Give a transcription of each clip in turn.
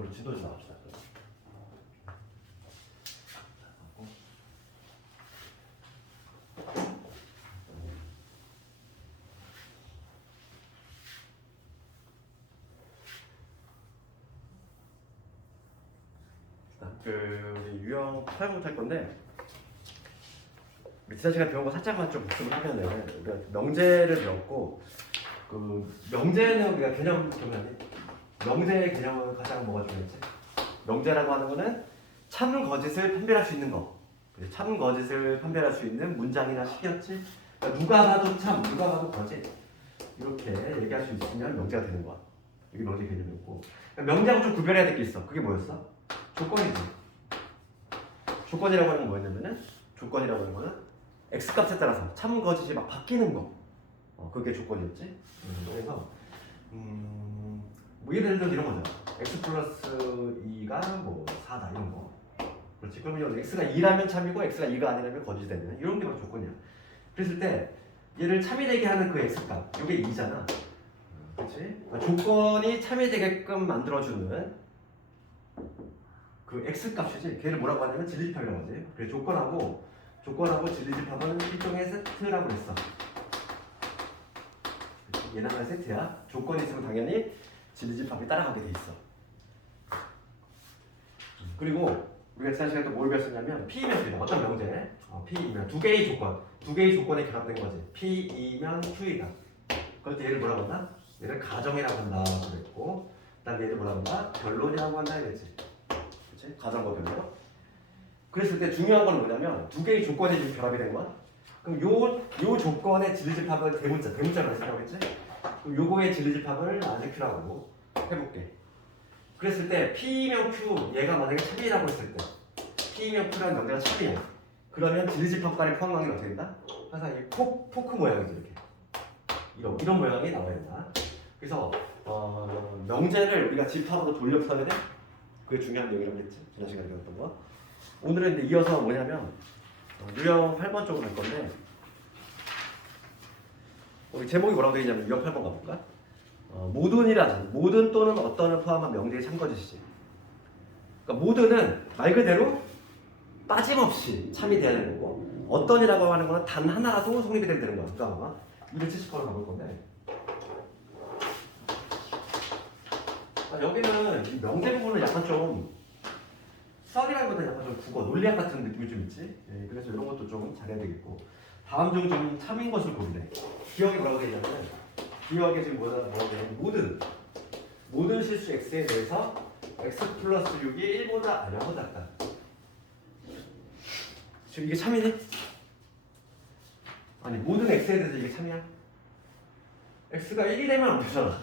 우리 진도지 나갑시다. 우리 유형 8부터 할 건데 우리 지난 시간에 배운 거 살짝만 좀 복습을 하면은 우리가 명제를 배웠고 그 명제는 우리가 개념 보면 명제의 개념은 가장 뭐가 중요했지? 명제라고 하는 거는 참 거짓을 판별할 수 있는 거. 참 거짓을 판별할 수 있는 문장이나 식이었지. 그러니까 누가 봐도 참, 누가 봐도 거짓 이렇게 얘기할 수 있으면 명제가 되는 거야. 이게 명제 개념이었고 그러니까 명제하고 좀 구별해야 될 게 있어. 그게 뭐였어? 조건이지. 조건이라고 하는 건 뭐였냐면은 조건이라고 하는 거는 x 값에 따라서 참 거짓이 막 바뀌는 거. 그게 조건이었지. 그래서 뭐 예를 들어 이런 거죠. x 플러스 2가 뭐 4다 이런 거. 그렇지. 그러면 x가 2라면 참이고 x가 2가 아니라면 거짓이 되는 이런 게 바로 조건이야. 그랬을 때 얘를 참이 되게 하는 그 x 값, 이게 2잖아. 그렇지? 조건이 참이 되게끔 만들어주는 그 x 값이지. 걔를 뭐라고 하냐면 진리집합이라고 하지. 그래 조건하고 진리집합은 일종의 세트라고 했어. 얘는 하나의 세트야. 조건이 있으면 당연히 진리집합이 따라가게 돼 있어. 그리고 우리가 지난 시간에 또 뭘 배웠었냐면 P이면 어떤 명제? P이면 두 개의 조건이 결합된 거지. P이면 Q이다. 그럴 때 얘를 뭐라고 한다? 얘를 가정이라고 한다 그랬고, 그다음에 얘를 뭐라고 한다? 변론이라고 한다 이랬지. 그렇지? 가정과 변론. 그랬을 때 중요한 건 뭐냐면 두 개의 조건이 지금 결합이 된 거야. 그럼 요 조건의 진리집합을 대문자로 해석하고 했지? 그럼 요거의 진리집합을 나중에 Q라고 해볼게. 그랬을 때 P이면 Q, 얘가 만약에 참이라고 했을 때 P이면 Q라는 명제가 참이야. 그러면 진리집합간의 포함관계는 어떻게 된다? 항상 이 포크 모양이지 이렇게. 이런 모양이 나와야 된다. 그래서 명제를 우리가 집합으로 돌려 풀어야 돼? 그게 중요한 내용이라고 했지. 지난 시간에 배웠던 거. 오늘은 이제 이어서 뭐냐면 유형 8번 쪽으로 갈 건데 우리 제목이 뭐라고 되어 있냐면 유형 8번 가볼까? 모든이란 모든 또는 어떤을 포함한 명제의 참거짓이지. 그러니까 모든은 말 그대로 빠짐없이 참이 되는 거고 어떤이라고 하는 거는 단 하나라도 성립이 되는 거야. 그러니까 270번을 가볼 건데 여기는 이 명제 부분은 약간 좀 수학이라기보다 약간 좀 국어, 논리학 같은 느낌이 좀 있지. 그래서 이런 것도 좀 잘해야 되겠고 다음 중 좀 참인 것을 고르래. 기억이 뭐라고 되어 있냐면 기억에 지금 모든 실수 x에 대해서 x 플러스 6이 1보다 아니고 작다. 지금 이게 참이네? 아니 모든 x에 대해서 이게 참이야? x가 1이 되면 안 되잖아.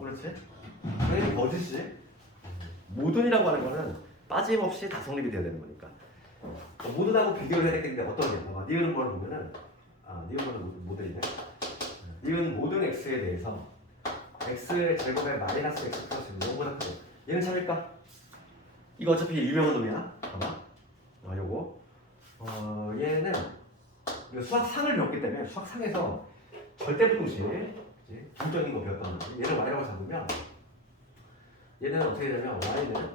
그렇지? 당연히 거짓이지. 모든이라고 하는 거는 빠짐없이 다 성립이 돼야 되는 거니까. 모든하고 비교를 해야 되겠는데 어떤 게? 니은은 뭘 보면은 니은은 모델이네. 니은 모든 x에 대해서 x의 제곱에 마이너스 x 플러스 0보다 크죠. 얘는 참일까? 이거 어차피 유명한 놈이야. 봐봐. 요거. 얘는 수학상을 배웠기 때문에 수학상에서 절대부등식 기본적인 거 배웠던 거지. 얘를 y라고 잡으면 얘는 어떻게 되냐면 y는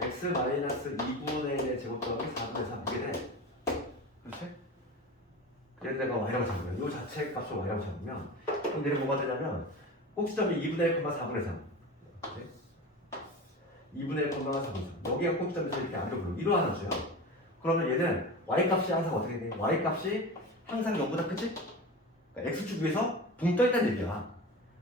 x 마이너스 2분의 1의 제곱 더하기 4분의 3 이게 돼. 그렇지? 얘를 내가 y라고 잡으면 이 자체 값을 y라고 잡으면 그럼 얘는 뭐가 되냐면 꼭지점이 2분의 1, 4분의 3 그렇지? 2분의 1, 4분의 3 여기가 꼭지점에서 이렇게 아래로 불러 이러한 함수야. 그러면 얘는 y값이 항상 어떻게 돼? y값이 항상 0보다 크지? 그러니까 x축 위에서 붕 떠있다는 얘기야.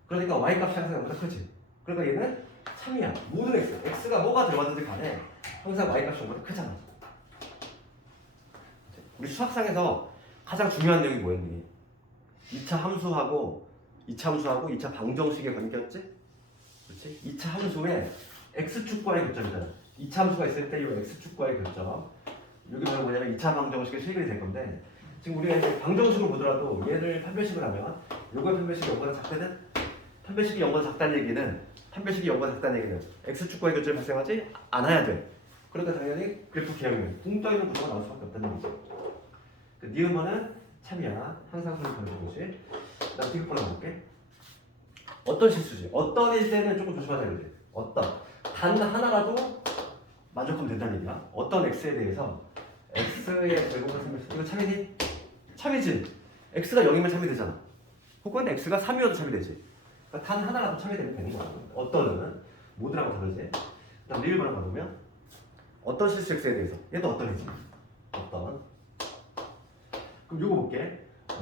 그러니까 y값이 항상 0보다 크지? 그러니까 얘는 참이야. 모든 x가 뭐가 들어가든지 간에 항상 y값이 0보다 크잖아. 우리 수학상에서 가장 중요한 내용이 뭐였니? 2차 함수하고 2차 방정식의 관계였지? 그렇지? 2차 함수의 x축과의 교점이잖아. 2차 함수가 있을 때 이 x축과의 교점 여기 바로 뭐냐면 2차 방정식의 실근이 될 건데 지금 우리가 이제 방정식을 보더라도 얘를 판별식을 하면 요거의 판별식이 0보다 작거든? 판별식이 0보다 작다는 얘기는 x축과의 교점이 발생하지 않아야 돼. 그러니까 당연히 그래프 개형면 붕 떠있는 구조가 나올 수밖에 없다는 거지. 그 니은번은 참이야. 항상 성립하는 것이. 나 디귿번 해볼게. 어떤 실수지? 어떤일 때는 조금 조심하자 이거지. 어떤. 단 하나라도 만족하면 된다는 얘기야. 어떤 x에 대해서 x의 제곱을 삼했어. 이거 참이니? 참이지. x가 0이면 참이 되잖아. 혹은 x가 3이어도 참이 되지. 그러니까 단 하나라도 참이 되면 되는 거야. 어떤 은 모드라고 다르지. 그다음 리을번호 가보면 어떤 실수 x에 대해서 얘도 어떤이지. 어떤. 그럼 요거 볼게.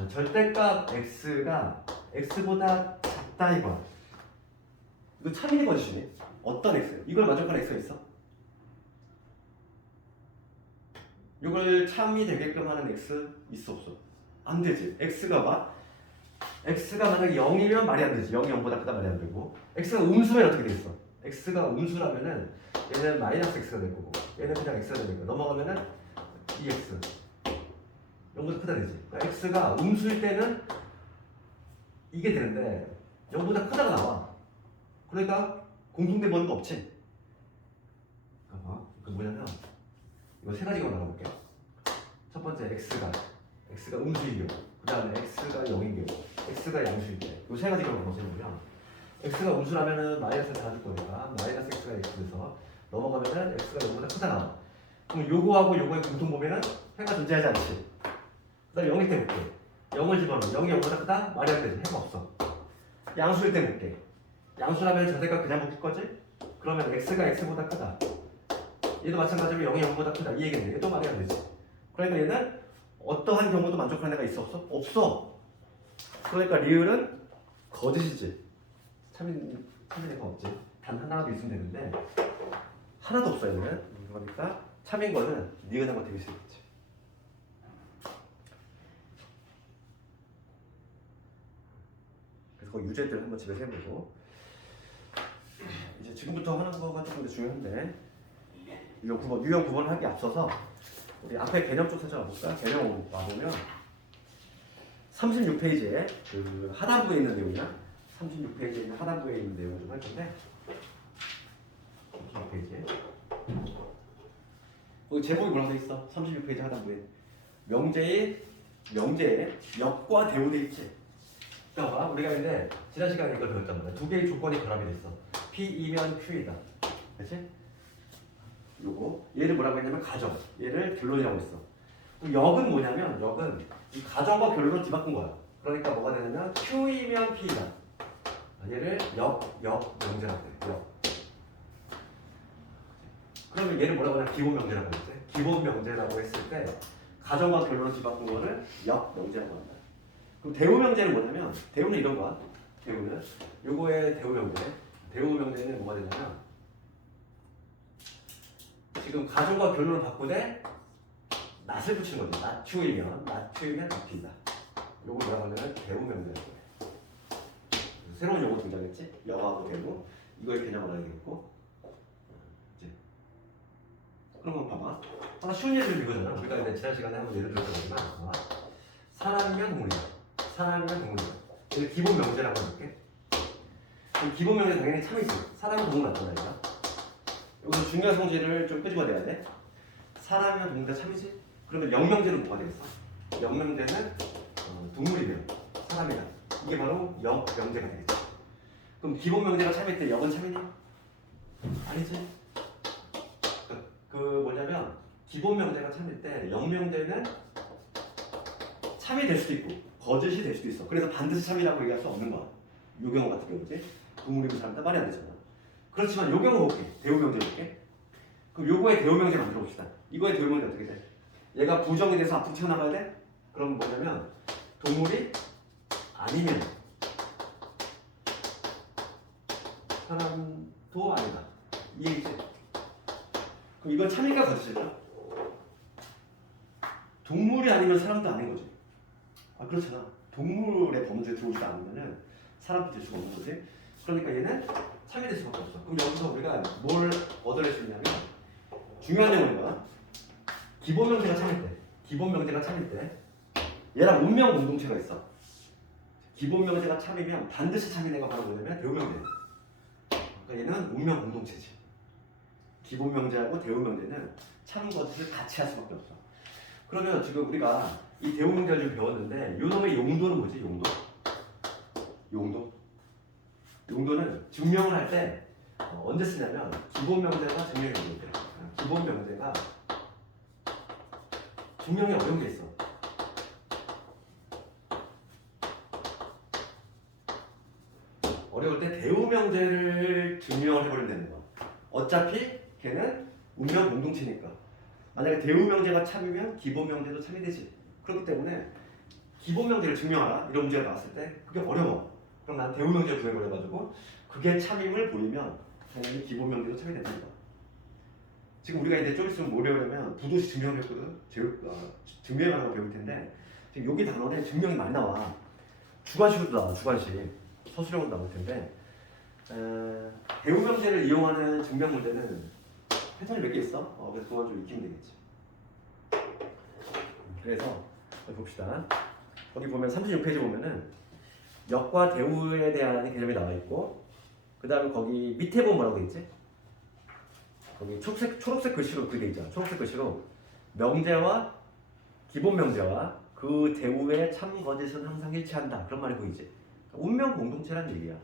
절대값 x가 x보다 작다 이거야. 이거 참이니 거짓이네. 어떤 x? 이걸 만족하는 x가 있어? 이걸 참이 되게끔 하는 x 있어 없어? 안 되지. x가 봐. x가 만약에 0이면 말이 안 되지. 0이 0보다 크다 말이 안 되고. x가 음수면 어떻게 되겠어? x가 음수라면은 얘는 마이너스 x가 될 거고 얘는 그냥 x가 되니까 넘어가면은 2x 0보다 크다 되지. 그러니까 x가 음수일 때는 이게 되는데 0보다 크다가 나와. 그러니까 공통된 번호가 없지. 봐봐. 그 뭐냐면 이거 세 가지가 나눠볼게요. 첫 번째 x가 음수인 경우, 그 다음에 x가 0인 경우, x가 양수일 때, 이 세 가지가 나눠보면 x가 음수라면은 마이너스를 달아줄 거니까 마이너스 x가 x에서 넘어가면은 x가 0보다 크다 나와. 그럼 요거하고 요거의 공통보면은 해가 존재하지 않지. 그 다음에 0일 때 볼게. 0을 집어넣어. 0이 0보다 크다? 말이 안 되지. 해가 없어. 양수일 때 볼게. 양수라면 절대값 그냥 묶일 거지? 그러면 x가 x보다 크다. 얘도 마찬가지로 0이 0보다 크다. 이 얘기는 얘도 말이 안 되지. 그러니까 얘는 어떠한 경우도 만족하는 애가 있어 없어? 없어. 그러니까 리을은 거짓이지. 참인 애가 없지. 단 하나라도 있으면 되는데 하나도 없어 얘는. 그러니까 참인 거는 니은하고 되게 싫겠지. 그래서 그 유제들 한번 집에서 해보고 이제 지금부터 하는 거가 조금 더 중요한데 유형 9번 하기 앞서서 우리 앞에 개념 쪽 살짝 와볼까? 개념 와보면 36페이지에 그 하단부에 있는 내용이야. 36페이지에 있는 하단부에 있는 내용을 좀 할 텐데 36페이지에 거기 제목이 뭐라고 돼 있어? 36페이지 하단부에 명제에 역과 대우돼 있지. 그러니까 봐, 우리가 근데 지난 시간에 이걸 배웠단 말이야. 두 개의 조건이 결합이 됐어. P이면 Q이다. 그렇지? 요거 얘를 뭐라고 했냐면 가정. 얘를 결론이라고 했어. 그럼 역은 뭐냐면 역은 이 가정과 결론을 뒤바꾼 거야. 그러니까 뭐가 되냐면 Q이면 P이다. 얘를 역 명제라고 해. 역. 그러면 얘를 뭐라고 하냐? 기본 명제라고 했지. 기본 명제라고 했을 때 가정과 결론을 뒤바꾼 거를 역 명제라고 한다. 그럼 대우 명제는 뭐냐면 대우는 이런 거야. 대우는 요거의 대우 명제. 대우 명제는 뭐가 되냐면 지금 가정과 결론을 바꾸되 낫을 붙이는 거죠. 낫추이면 바뀐다. 요거 뭐라고 하냐면 대우 명제라고 해. 새로운 용어 등장했지. 영하고 대우. 이거의 개념을 알아야겠고. 이제 그러면 봐봐. 하나 쉬운 예를 이거잖아. 우리가 이제 지난 시간에 한번 예를 들었지만 사람이면 동물이다. 사람이면 동물이다. 이게 기본 명제라고 해볼게. 기본 명제 당연히 참이지. 사람은 동물 맞잖아. 여기서 중요한 성질을 좀 끄집어내야 돼. 사람이면 동물이다 참이지. 그러면 영명제는 뭐가 되겠어? 영명제는 동물이면 사람이다. 이게 바로 영명제가 되겠지. 그럼 기본 명제가 참일 때 영은 참이니? 아니지. 그 뭐냐면 기본 명제가 참일 때 영명제는 참이 될 수도 있고 거짓이 될 수도 있어. 그래서 반드시 참이라고 얘기할 수 없는 거야. 요 경우 같은 경우지. 동물이면 참이다 말이 안 되잖아. 그렇지만 요 경우 볼게. 대우 명제 볼게. 그럼 요거의 대우 명제 만들어 봅시다. 이거의 대우 명제 어떻게 돼? 얘가 부정이 돼서 앞으로 튀어나가야 돼? 그럼 뭐냐면 동물이 아니면 사람도 아니다. 이 얘기지. 그럼 이건 참일까 거짓일까? 동물이 아니면 사람도 아닌 거지. 아 그렇잖아. 동물의 범주에 들어오지 않으면은 사람도 될 수가 없는 거지. 그러니까 얘는 참이 될 수밖에 없어. 그럼 여기서 우리가 뭘 얻어낼 수 있냐면 중요한 내용은 뭐야? 기본 명제가 참일 때. 기본 명제가 참일 때 얘랑 운명 공동체가 있어. 기본 명제가 참이면 반드시 참인 애가 바로 뭐냐면 대우 명제. 그러니까 얘는 운명 공동체지. 기본 명제하고 대우 명제는 참 거짓을 같이 할 수밖에 없어. 그러면 지금 우리가 이 대우 명제를 좀 배웠는데 요 놈의 용도는 뭐지? 용도? 용도는 증명을 할 때 언제 쓰냐면 기본 명제가 증명이 어려울 때. 기본 명제가 증명이 어려운 게 있어. 어려울 때 대우 명제를 증명을 해버리면 되는 거야. 어차피 걔는 운명 공동체니까. 만약에 대우 명제가 참이면 기본 명제도 참이 되지. 그렇기 때문에 기본 명제를 증명하라 이런 문제가 나왔을 때 그게 어려워. 그럼 난 대우 명제 구해버려가지고 그게 참임을 보이면 당연히 기본 명제도 참이 됩니다. 지금 우리가 이제 좀 있으면 뭐 배우려면 부도시 증명을 했거든. 증명에 관한 거 배울 텐데 지금 여기 단원에 증명이 많이 나와. 주관식으로 나와. 주관식. 서술형으로 나올 텐데 대우 명제를 이용하는 증명 문제는 패턴이 몇 개 있어? 그래서 그건 좀 익히면 되겠지. 그래서 봅시다. 거기 보면 36페이지 보면은 역과 대우에 대한 개념이 나와 있고 그 다음에 거기 밑에 보면 뭐라고 돼 있지? 거기 초록색 글씨로 그게 있잖아. 초록색 글씨로 명제와 기본 명제와 그 대우의 참 거짓은 항상 일치한다. 그런 말이 보이지? 운명 공동체라는 얘기야.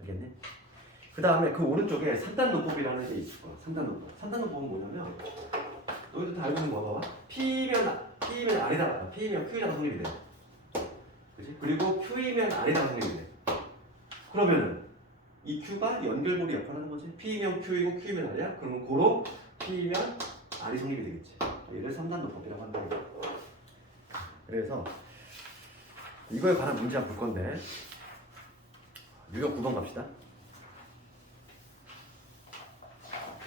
알겠니? 그 다음에 그 오른쪽에 3단 논법이라는 게 있을 거야. 3단 논법. 3단 논법은 뭐냐면 너희도 다 알고 있는 거 봐봐. P이면 R이다. P이면 Q이다가 성립이 돼. 그치? 그리고 Q이면 R이다가 성립이 돼. 그러면은 이 Q가 연결고리 역할을 하는 거지. P이면 Q이고 Q이면 R이야? 그러면 고로 P이면 R이 성립이 되겠지. 얘를 3단 논법이라고 한다. 그래서 이거에 관한 문제 한번 볼 건데 유형 9번 갑시다.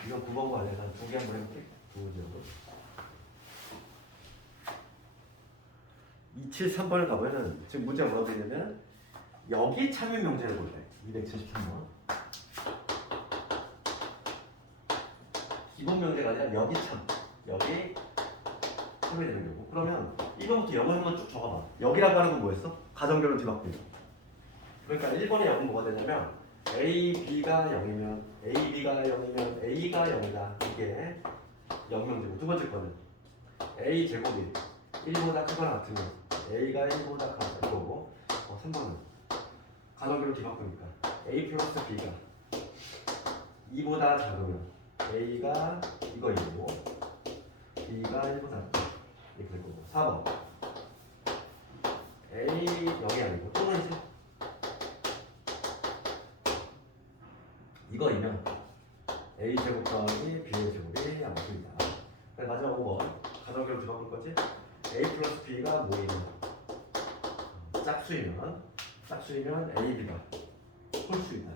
유형 9번과 관련해서 두 개 한번 해볼게. 두 문제로 273번을 가보면은 지금 문제가 뭐라고 되냐면 여기 참여 명제를 볼래. 273번 기본 명제가 아니라 여기 참여되는 거고. 그러면 1번부터 영어 한번 쭉 적어봐. 여기라고 하는 건 뭐였어? 가정결론 뒤바꾸기. 그러니까 1번의 영은 뭐가 되냐면 A, B가 0이면 A가 0이다. 이게 0명제고 두 번째 거는 A 제곱이 1보다 크거나 같으면 A가 1보다 크다. 이거고 3번은 가정결론 뒤바꾸니까 A 플러스 B가 2보다 작으면 A가 이거이고 B가 1보다 작다. 이렇게 될 거고 4번 A 0이 아니고 또는 이제 이거이면 A 제곱 더하기 B의 제곱이 안 맞습니다. 마지막 5번 가정결론 뒤바꿀 거지? A 플러스 B가 모이면 짝수이면 A, B가 홀수이다.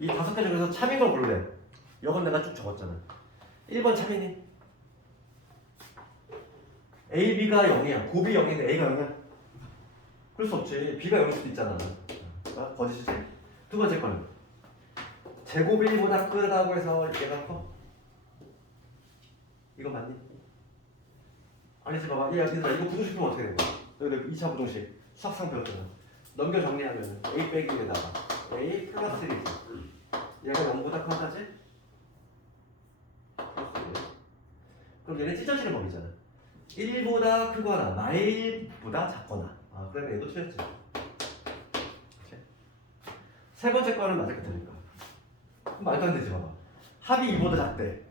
이 5개 중에서 참인 걸 고르래. 이건 내가 쭉 적었잖아. 1번 참이니? A, B가 0이야. 곱이 0인데 A가 0이야? 그럴 수 없지. B가 0일 수도 있잖아. 거짓이지. 두 번째 거는 제곱이 1보다 크다고 해서 얘가 커? 이거 맞니? 아니지. 봐봐. 얘 앞에서 이거 부동식 풀면 어떻게 된 거야? 너희 2차 부동식 수학상 배웠잖아. 넘겨 정리하면 A 빼기 위에다가 A 플러스 1이지. 얘가 0보다 크다지? 그럼 얘는 찢어지는 법이잖아. 1보다 크거나 마일보다 작거나. 그러니까 얘도 틀렸지. 그치? 세 번째 거는 맞을 거 틀릴까? 말도 안 되지. 봐봐. 합이 2보다 작대.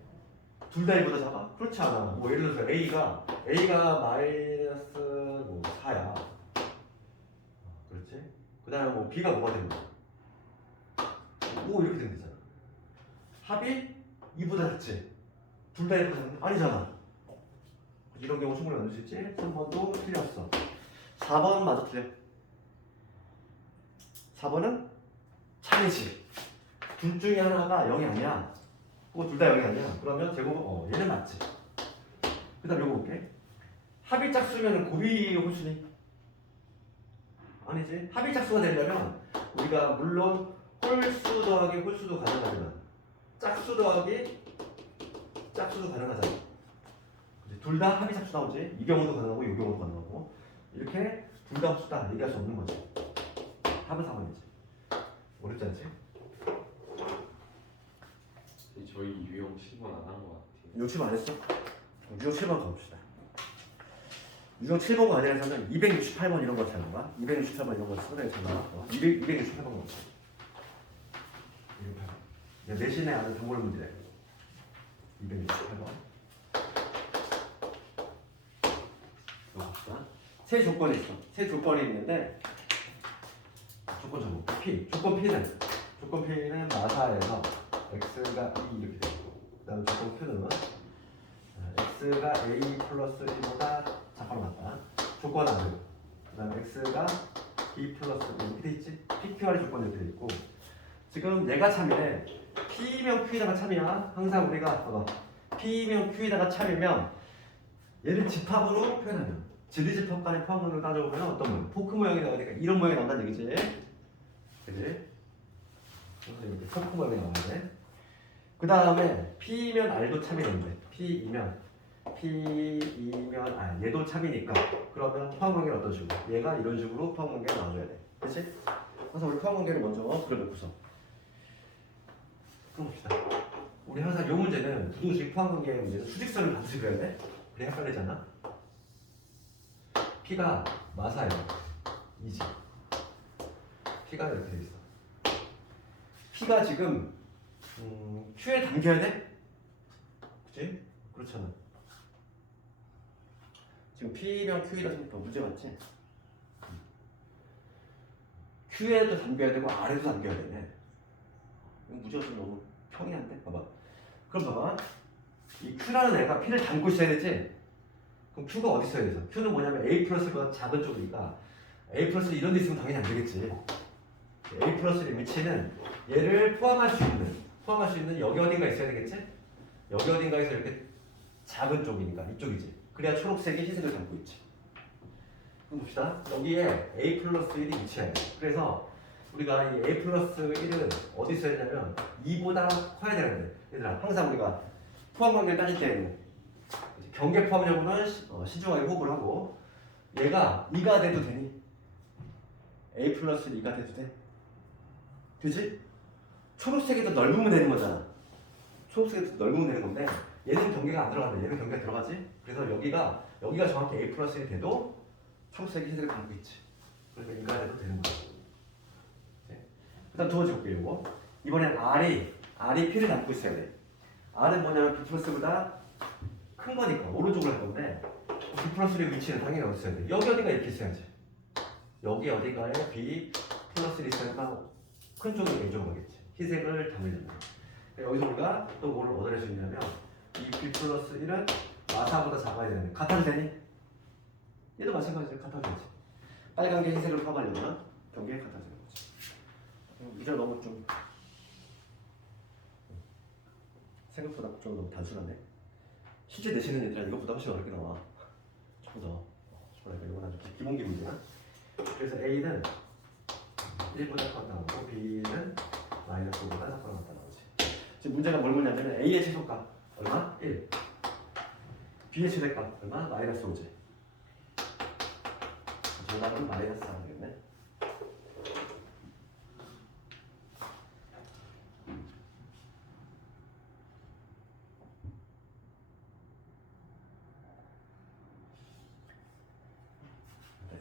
둘 다 2보다 작아? 그렇지 않아. 뭐 예를 들어서 A가 마이너스 뭐 4야. 그렇지? 그 다음에 뭐 B가 뭐가 되는 거야? 5 이렇게 되면 되잖아. 합이 2보다 작지? 둘 다 2보다 작네? 아니잖아. 이런 경우 충분히 만들 수 있지? 3번도 틀렸어. 4번 맞아 틀려. 4번은 참이지. 둘 중에 하나가 0이 아니야. 혹은 둘 다 0이 아니야. 그러면 제곱은 얘는 맞지. 그 다음 요거 볼게. 합이 짝수면 곱이 홀수니? 아니지. 합이 짝수가 되려면 우리가 물론 홀수 더하기 홀수도 가능하지만 짝수 더하기 짝수도 가능하잖아. 둘 다 합이 짝수 나오지. 이 경우도 가능하고 이 경우도 가능하고 이렇게 둘 다 홀수다 얘기할 수 없는 거지. 합은 4번이지. 어렵지 않지? 저희 유형 7번 안 한 것 같아요. 유형 7번 안 했어? 유형 7번 가봅시다. 유형 7번 관련해서는 268번 이런 거 잘 나와. 268번 이런 거 상당히 잘 나와. 268번 가봅시다. 268번. 내신에 아는 정보를 문제. 268번. 봅시다. 세 조건이 있어. 세 조건이 있는데 조건 정보 P. 조건 P는 마사에서 x가 2 이렇게 되고, 그다음 조건 Q는 x가 a 플러스 1보다 작거나 같다. 조건 R은 그다음 x가 b 플러스 1 이렇게 돼 있지. PQR의 조건이 이렇게 돼 있고, 지금 얘가 참이래. P면 Q에다가 참이야. 항상 우리가 봐봐. P면 Q에다가 참이면 얘를 집합으로 표현하면, 지리집합 간의 포함문을 따져보면 어떤 모양? 포크 모양이 나오니까 이런 모양이 나온다는 얘기지. 그지? 이렇게 포크 모양이 나오는데, 그 다음에 P면 R도 참이는데, P이면 R, 얘도 참이니까 그러면 포함관계는 어떤 식으로? 얘가 이런 식으로 포함관계가 나와줘야 돼. 그치? 그래서 우리 포함관계를 먼저 그려놓고서 그려봅시다. 우리 항상 이 문제는 부등식 포함관계의 문제는 수직선을 반드시 그려야 돼. 그래 헷갈리잖아. P가 마사예요. 2지. P가 이렇게 돼 있어. P가 지금 Q에 담겨야 돼? 그치? 그렇잖아. 지금 P면 Q이라 좀 더 문제 맞지? Q에도 담겨야 되고 R에도 담겨야 되네. 이거 문제가 좀 너무 평이한데? 봐봐. 그럼 봐봐. 이 Q라는 애가 P를 담고 있어야 되지? 그럼 Q가 어디 있어야 돼서? Q는 뭐냐면 A 플러스보다 작은 쪽이니까 A 플러스 이런 데 있으면 당연히 안 되겠지. A 플러스의 위치는 얘를 포함할 수 있는 여기 어딘가 있어야 되겠지? 여기 어딘가에서 이렇게 작은 쪽이니까 이쪽이지. 그래야 초록색이 흰색을 담고 있지. 그럼 봅시다. 여기에 A 플러스 1이 위치해야 돼. 그래서 우리가 이 A 플러스 1은 어디 있어야 되냐면 2보다 커야 되는데, 얘들아 항상 우리가 포함 관계를 따질 때는 경계 포함 여부는 신중하게 호흡을 하고, 얘가 2가 돼도 되니? A 플러스 2가 돼도 돼? 되지? 초록색이 더 넓으면 되는 거잖아. 초록색이 더 넓으면 되는 건데 얘는 경계가 안 들어간다. 얘는 경계가 들어가지? 그래서 여기가 정확히 A 플러스 1이 돼도 초록색이 흰색을 담고 있지. 그러니까 2가 돼도 되는 거야. 네. 그 다음 두 번째 볼게요. 이거. 이번엔 R이 P를 담고 있어야 돼. R은 뭐냐면 B 플러스보다 큰 거니까 오른쪽으로 할 건데, B 플러스의 위치는 당연히 어디 있어야 돼? 여기 어디가 이렇게 있어야지. 여기 어디가에 B 플러스 1이 있으니까 큰 쪽은 왼쪽으로 가겠지. 흰색을 담으려면. 여기서 우리가 또 뭐를 얻어낼 수 있냐면, 이 B 플러스 1은 마사보다 작아야 되는데 같아도 되니? 얘도 마찬가지로 같아도 되지. 빨간 게 흰색을 포함하려면 경계에 같아야 되는 거지. 문제가 너무 좀 생각보다 좀 너무 단순하네. 실제 내시는 얘들아 이것보다 훨씬 어렵게 나와. 조금 더. 이건 아주 기본기 문제야. 그래서 A는 1보다 작다 나오고 B는 마이너스 5보다 작다 나오지. 지금 문제가 뭘 묻냐면 A의 최소값 얼마? 1. B의 최대값 얼마? 마이너스 5지. 정답은 마이너스 4 되겠네.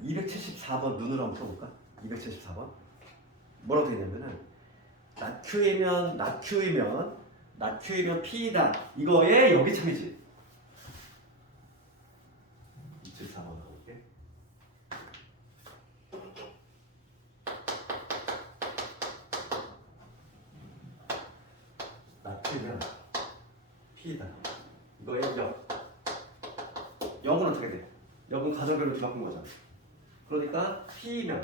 (274번) 눈으로 한번 풀어볼까? 274번 뭐라고 되냐면은 낮Q이면 P이다. 이거에 여기 참이지. 274번 가볼게. 낮추면 P이다. 이거의 역은 어떻게 돼? 역은 가정별로 뒤바꾼 거잖아. 그러니까 P이면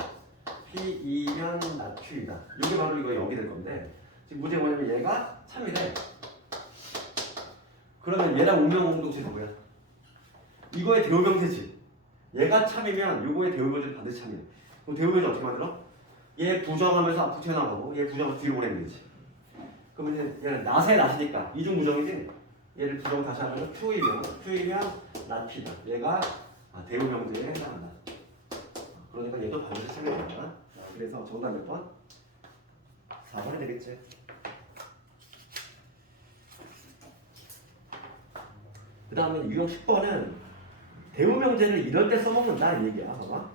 낮추이다. 이게 바로 이거 역이 될 건데, 지금 문제 뭐냐면 얘가 참이래. 그러면 얘랑 운명공동체는 뭐야? 이거의 대우명제지. 얘가 참이면 이거의 대우명제는 반드시 참이래. 그럼 대우명제 어떻게 만들어? 얘 부정하면서 앞으로 튀어나가고 얘 부정하면서 뒤로 보내는 거지. 그러면 얘는 낫의 낫이니까 이중 부정이지. 얘를 부정 다시 하면 Q이면 낫피다. 얘가 대우명제에 해당한다. 그러니까 얘도 반드시 참여해야 된다. 그래서 정답 몇 번? 4번이 되겠지. 그 다음에 유형 10번은 대우명제를 이럴 때 써먹는다 이 얘기야. 봐봐.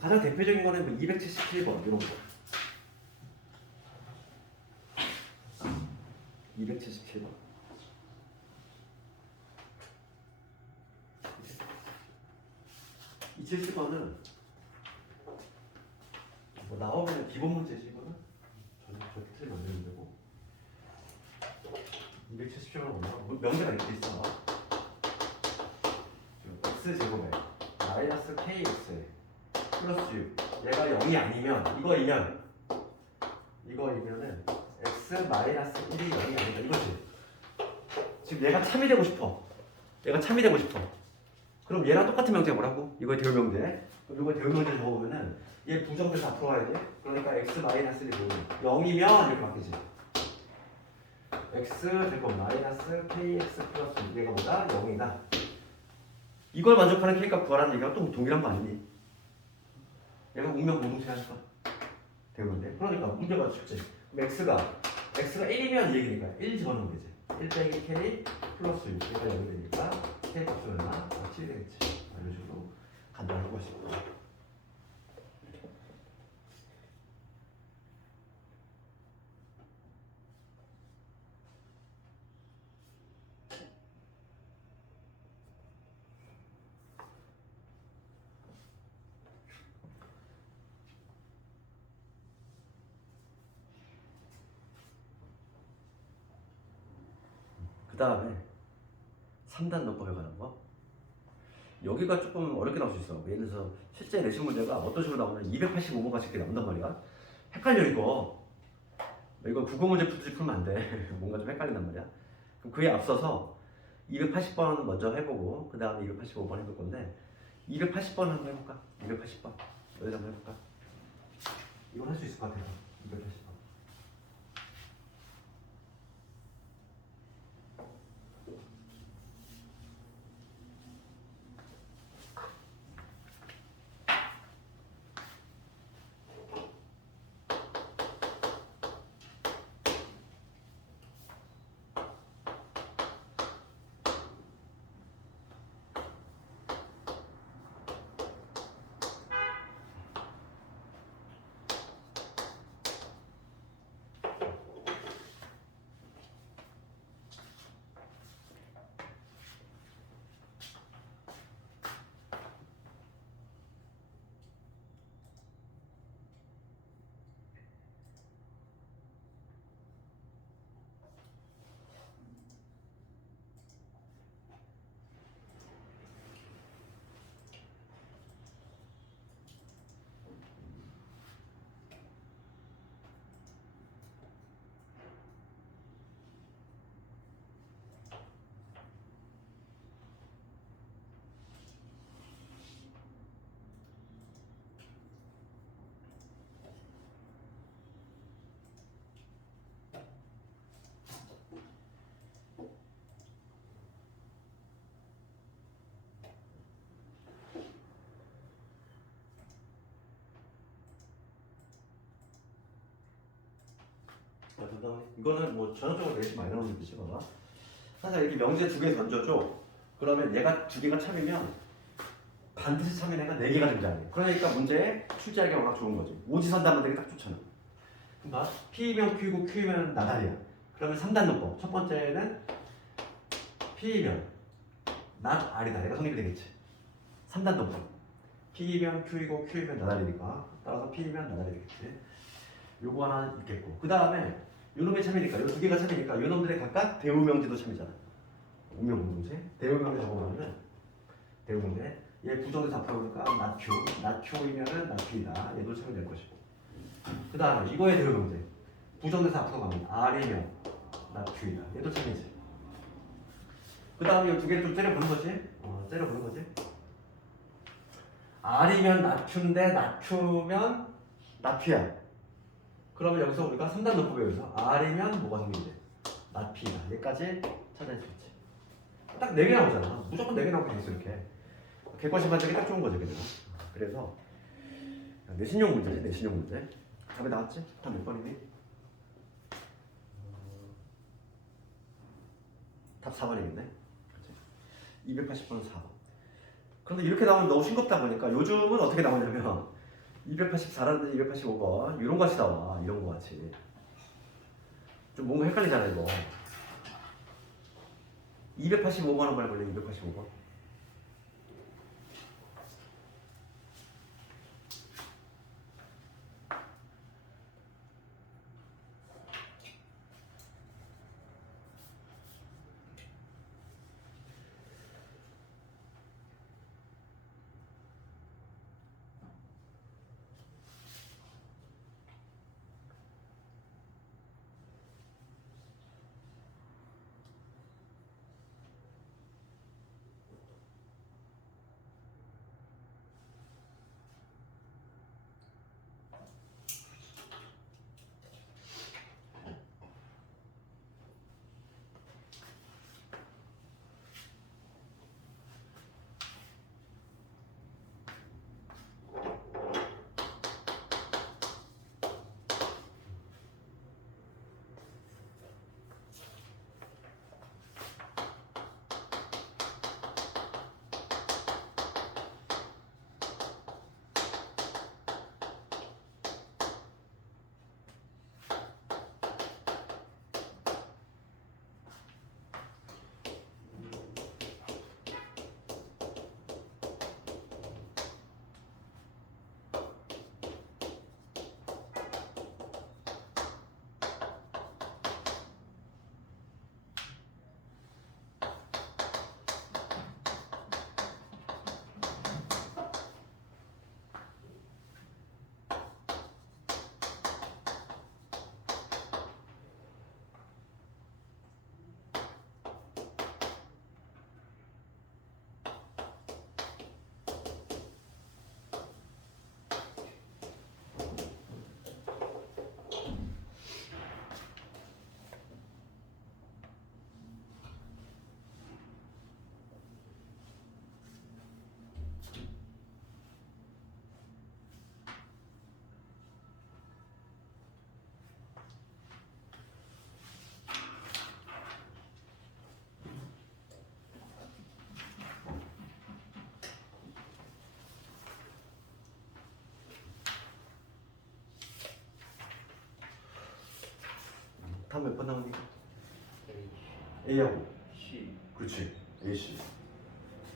가장 대표적인 거는 277번 이런 거. 277번. 이 70번은 뭐 나오면 기본 문제지 이거는. 저는 절대 틀리면 안 되는 데고. 277번은 뭐냐? 명제가 이렇게 있어. x 제곱에 마이너스 kx 플러스 6. 얘가 0이 아니면 이거이면은 x 마이너스 1이 0이 아니다 이거지. 지금 얘가 참이 되고 싶어. 그럼 얘랑 똑같은 명제가 뭐라고? 이거의 대요 명제. 그럼 이거 대요 명제 적어보면은 얘 부정돼서 앞으로 가야지. 그러니까 x 마이너스 1이 0이면 이렇게 바뀌지. x 제곱 마이너스 kx 플러스 6. 얘가 뭐다? 0이다. 이걸 만족하는 k값 구하라는 얘기가 또 동일한 거 아니니? 얘가 운명 무등식하니까 되는데 그러니까 문제가 쉽지. 그럼 x가 1이면 이 얘기니까 1 집어넣으면 되지. 1 빼기 k 플러스 6. 얘가 0이 되니까 k 값은 얼마? 7이 되겠지. 이런 식으로 간단한 것이. 그 다음에 3단 논법에 관한 거. 여기가 조금 어렵게 나올 수 있어. 예를 들어서 실제 내신 문제가 어떤 식으로 나오면 285번까지 이렇게 나온단 말이야. 헷갈려 이거. 이거 국어 문제 풀면 안 돼. 뭔가 좀 헷갈린단 말이야. 그럼 그에 앞서서 280번 먼저 해보고 그 다음에 285번 해볼 건데 280번 한번 해볼까? 280번. 여기 한번 해볼까? 이건 할 수 있을 것 같아요. 280번. 이거는 뭐 전형적으로 내시 많이 나오는 뜻이 봐봐. 사실 이렇게 명제 두 개 던져줘. 그러면 얘가 두 개가 참이면 반드시 참인 애가 네 개가 등장해. 그러니까 문제에 출제하기 워낙 좋은 거지. 오지선다만 되게 딱 좋잖아. 그럼 봐. P이면 Q고 Q면 나달이야. 그러면 3단 논법. 첫 번째는 P이면 나 R이다. 얘가 성립이 되겠지. 3단 논법. P이면 Q이고 Q이면 나달이니까 따라서 P이면 나달이 되겠지. 요거 하나 있겠고. 그 다음에 요놈의 참이니까 요 두 개가 참이니까 요놈들의 각각 대우명제도 참이잖아. 운명공동체. 대우명제 적어보면 대우명제. 얘 부정에서 앞으로 오니까 나큐이면은 나큐이다. 얘도 참이 될 것이고. 그 다음에 이거의 대우명제. 부정에서 앞으로 가면 R이면 나큐이다. 얘도 참이지. 그 다음에 이 두 개를 좀 때려보는 거지. 때려보는 거지. R이면 나큐인데 나큐면 나피야. 그러면 여기서 우리가 3단 논법에 의해서 R이면 뭐가 생긴대? 나피다. 얘까지 찾아낼 수 있지. 딱 4개 나오잖아. 무조건 4개 나오게 돼 있어 이렇게. 객관식 반적이 딱 좋은 거죠, 그냥. 그래서 내신용 문제지, 내신용 문제. 답이 나왔지? 답 몇 번이니? 답 4번이겠네. 280번은 4번. 그런데 이렇게 나오면 너무 싱겁다 보니까 요즘은 어떻게 나오냐면 284라든지 285번 이런 거 같이 나와. 이런 거 같이. 좀 뭔가 헷갈리잖아 이거. 285번 한번 해볼래? 285번. 다음 몇 번 나오니? A하고 C. 그렇지 AC.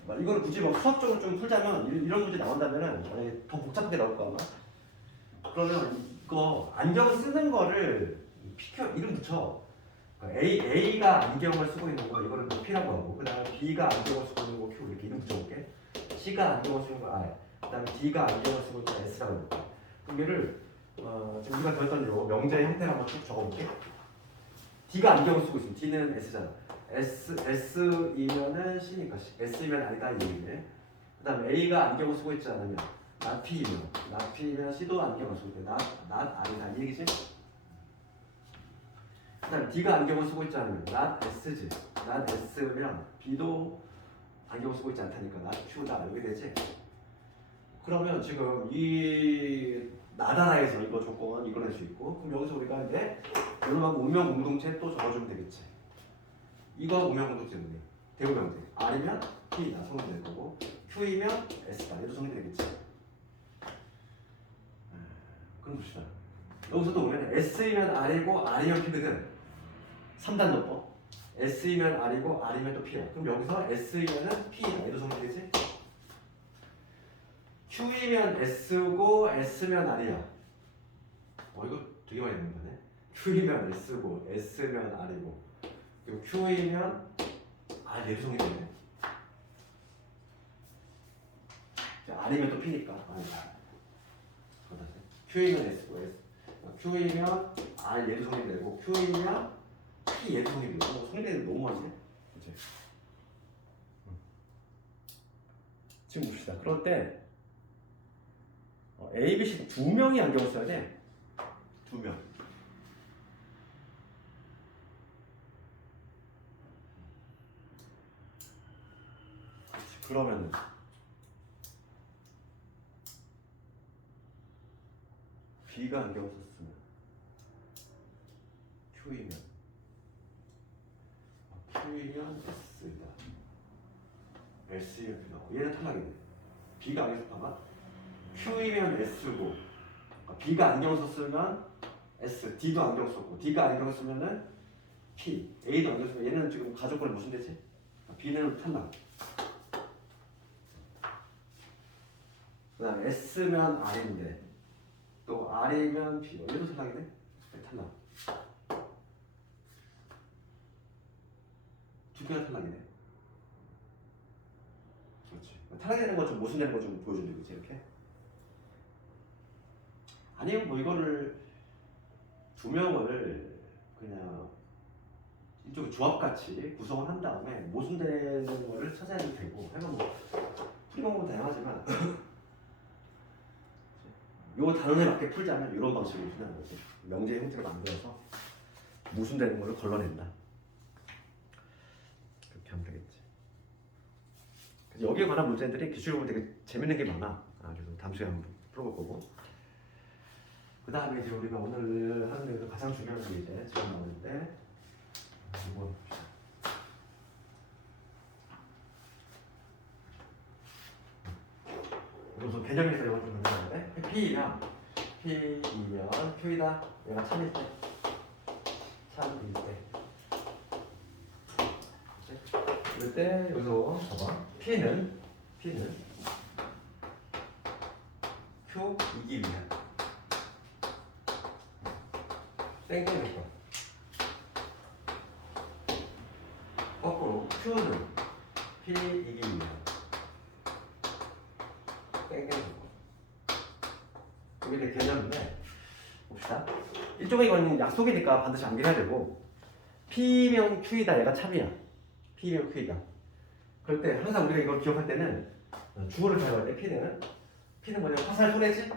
이거는 굳이 뭐 수학적으로 좀 풀자면 이런 문제 나온다면은 만약에 더 복잡하게 나올 거 아마. 그러면 이거 안경 쓰는 거를 이름 붙여. A가 안경을 쓰고 있는 거 이거를 뭐 P라고 하고, 그다음에 B가 안경을 쓰고 있는 거 Q 이렇게 이름 붙여볼게. C가 안경을 쓰고 있는 거 R, 그다음에 D가 안경을 쓰고 있는 거 S라고 해볼게. 그럼 얘를 지금 우리가 배웠던 요 명제의 형태를 한번 쭉 적어볼게. D가 안경을 쓰고 있으면 D는 S잖아. S이면은 C니까 S이면 아니다 이 얘기네. 그 다음에 A가 안경을 쓰고 있지 않으면 not P이면 C도 안경을 쓰고 있대. not 아니다 이 얘기지. 그 다음에 D가 안경을 쓰고 있지 않으면 not S지. not S면 B도 안경을 쓰고 있지 않다니까 not Q다 이렇게 되지. 그러면 지금 이 나다라에서 이거 조건 이끌어낼 수 있고, 그럼 여기서 우리가 이제 여러분하고 운명 공동체 또 적어주면 되겠지. 이거 운명 공동체는 대우명대. R이면 P다 성립될 거고, Q이면 S다 얘도 성립되겠지. 그럼 봅시다. 여기서 또 보면 S이면 R이고 R이면 P거든. 3단노법. S이면 R이고 R이면 또 P야. 그럼 여기서 S이면은 P다 얘도 성립되겠지. Q이면 S고 S면 R이야. 이거 되게 많이 되는 거네. Q이면 S고 S면 R이고, 그리고 Q이면 얘도 성립되네. R이면 또 P니까 Q이면 S고 Q이면 R 얘도 성립되고, Q이면 P 얘도 성립되고. 성립되는 게 너무 많지? 그치? 지금 봅시다. 그럴 때 A, B, C 두 명이 안경을 써야 돼. 두 명. 그러면은 B가 안경을 썼으면 Q이면 S다. S이면 B다. 얘는 탈락이네. B가 안경 썼다가 Q이면 S고, B가 안경 썼으면 S, D도 안경 썼고, D가 안경 쓰면은 P, A도 안경 쓰면 얘는 지금 가족권이 무슨 되지? B는 탄다. 그 다음에 S면 R인데 또 R이면 B. 얘도 탈락이네? 네, 탈락. 두 개가 탈락이네. 그렇지. 탈락되는 거 좀 모순되는 거 좀 보여주는 거지 이렇게. 아니면 뭐 이거를 두 명을 그냥 이쪽 조합같이 구성을 한 다음에 모순되는 거를 찾아내도 되고 하면 뭐 풀이 방법은 다양하지만 요 단원에 맞게 풀자면 이런 방식으로 푸는 거지. 명제 형태로 만들어서 모순되는 거를 걸러낸다. 그렇게 하면 되겠지. 그래서 여기에 관한 문제들이 기출적으로 되게 재밌는 게 많아. 그래서 다음 시간에 한번 풀어볼 거고. 그 다음에 이제 우리가 오늘 하는 데서 가장 중요한 게 이제 지금 나오는데 이번 우선 개념에서 이거 좀 문제인데 P이면 Q이다. 얘가 참일 때 참일 때 그럴 때 여기서 봐봐. P는 Q 이기 위한 땡땡 될 거야. 거꾸로 Q는 P 이기 위한 땡땡 될 거야. 이게 개념인데 봅시다. 일종의 이건 약속이니까 반드시 암기해야 되고 P면 Q이다. 얘가 참이야. P면 Q이다. 그럴 때 항상 우리가 이걸 기억할 때는 주어를 사용할 때 P는 뭐냐면 화살 손해지?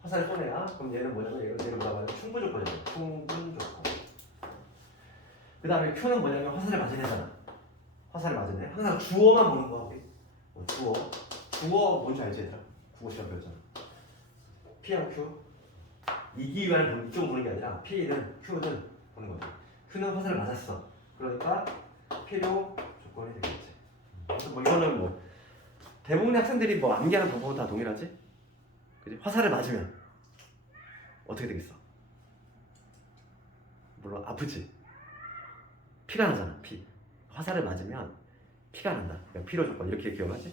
화살 손해야. 그럼 얘는 뭐냐면 얘를 뭐라고 하냐면 충분 조건이야. 충분 조건. 그 다음에 Q는 뭐냐면 화살을 맞은 애잖아. 화살을 맞은 애. 항상 주어만 보는 거야. 주어 뭔지 알지 얘들아? 국어 시험 배웠잖아. P랑 Q 이기 위한 이쪽 보는 게 아니라 P는 Q는 보는 거지. Q는 화살을 맞았어. 그러니까 필요 조건이 되겠지. 그래서 뭐 이거는 뭐 대부분의 학생들이 뭐 암기하는 방법은 다 동일하지? 그지? 화살을 맞으면 어떻게 되겠어? 물론 아프지. 피가 나잖아. 피. 화살을 맞으면 피가 난다. 그러니까 필요 조건 이렇게 기억하지?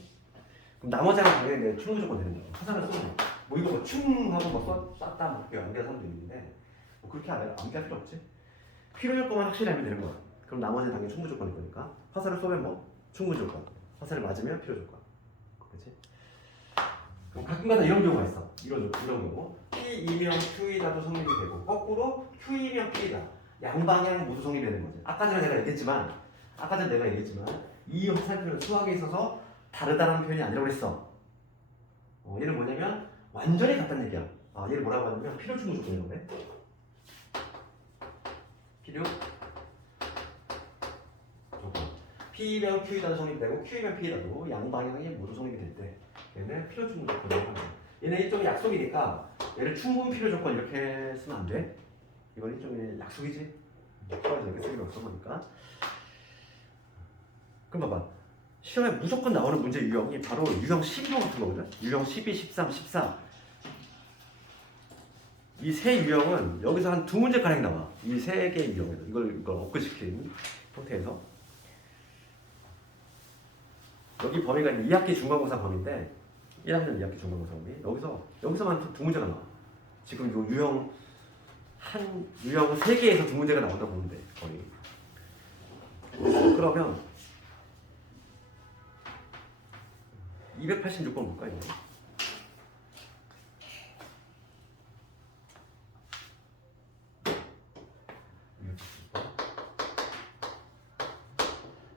그럼 나머지 하나 당연히 내 충분 조건 되는 거야. 화살을 쏘면 뭐 이거 뭐충 하고 뭐 쐈다 막 이렇게 암기하는 사람도 있는데 뭐 그렇게 암기할 필요 없지. 필요 조건만 확실히 알면 되는 거야. 그럼 나머지는 당연히 충분 조건일 거니까 화살을 쏘면 뭐 충분 조건, 화살을 맞으면 필요 조건. 그렇지? 그럼 가끔가다 이런 경우가 있어. 이런 경우 P이면 Q이다도 성립이 되고 거꾸로 Q이면 P이다. 양방향 모두 성립이 되는 거지. 아까 전에 내가 얘기했지만 이 화살표는 수학에 있어서 다르다는 표현이 아니라고 했어. 얘는 뭐냐면 완전히 같다는 얘기야. 얘를 뭐라고 하냐면 필요 충분 조건이라고 해. 필요 조건. P면 Q이다도 성립되고 Q면 P이다도 양방향이 모두 성립이 될 때 얘는 필요 충분 조건이라고 하는 거야. 얘는 일종의 약속이니까 얘를 충분 필요 조건 이렇게 쓰면 안 돼. 이건 일종의 약속이지. 수학에서 이렇게 쓰기는 없어 보니까. 그럼 봐봐. 시험에 무조건 나오는 문제 유형이 바로 유형 12번 같은 거거든. 유형 12, 13, 14. 이 세 유형은 여기서 한 두 문제가량 나와. 이 세 개의 유형에서 이걸 업그시킨 형태에서 여기 범위가 2학기 중간고사 범위인데 1학년 2학기 중간고사 범위 여기서만 두 문제가 나와. 지금 이 유형 3개에서 두 문제가 나온다고 보면 돼. 거의. 그러면 286번 볼까 이거?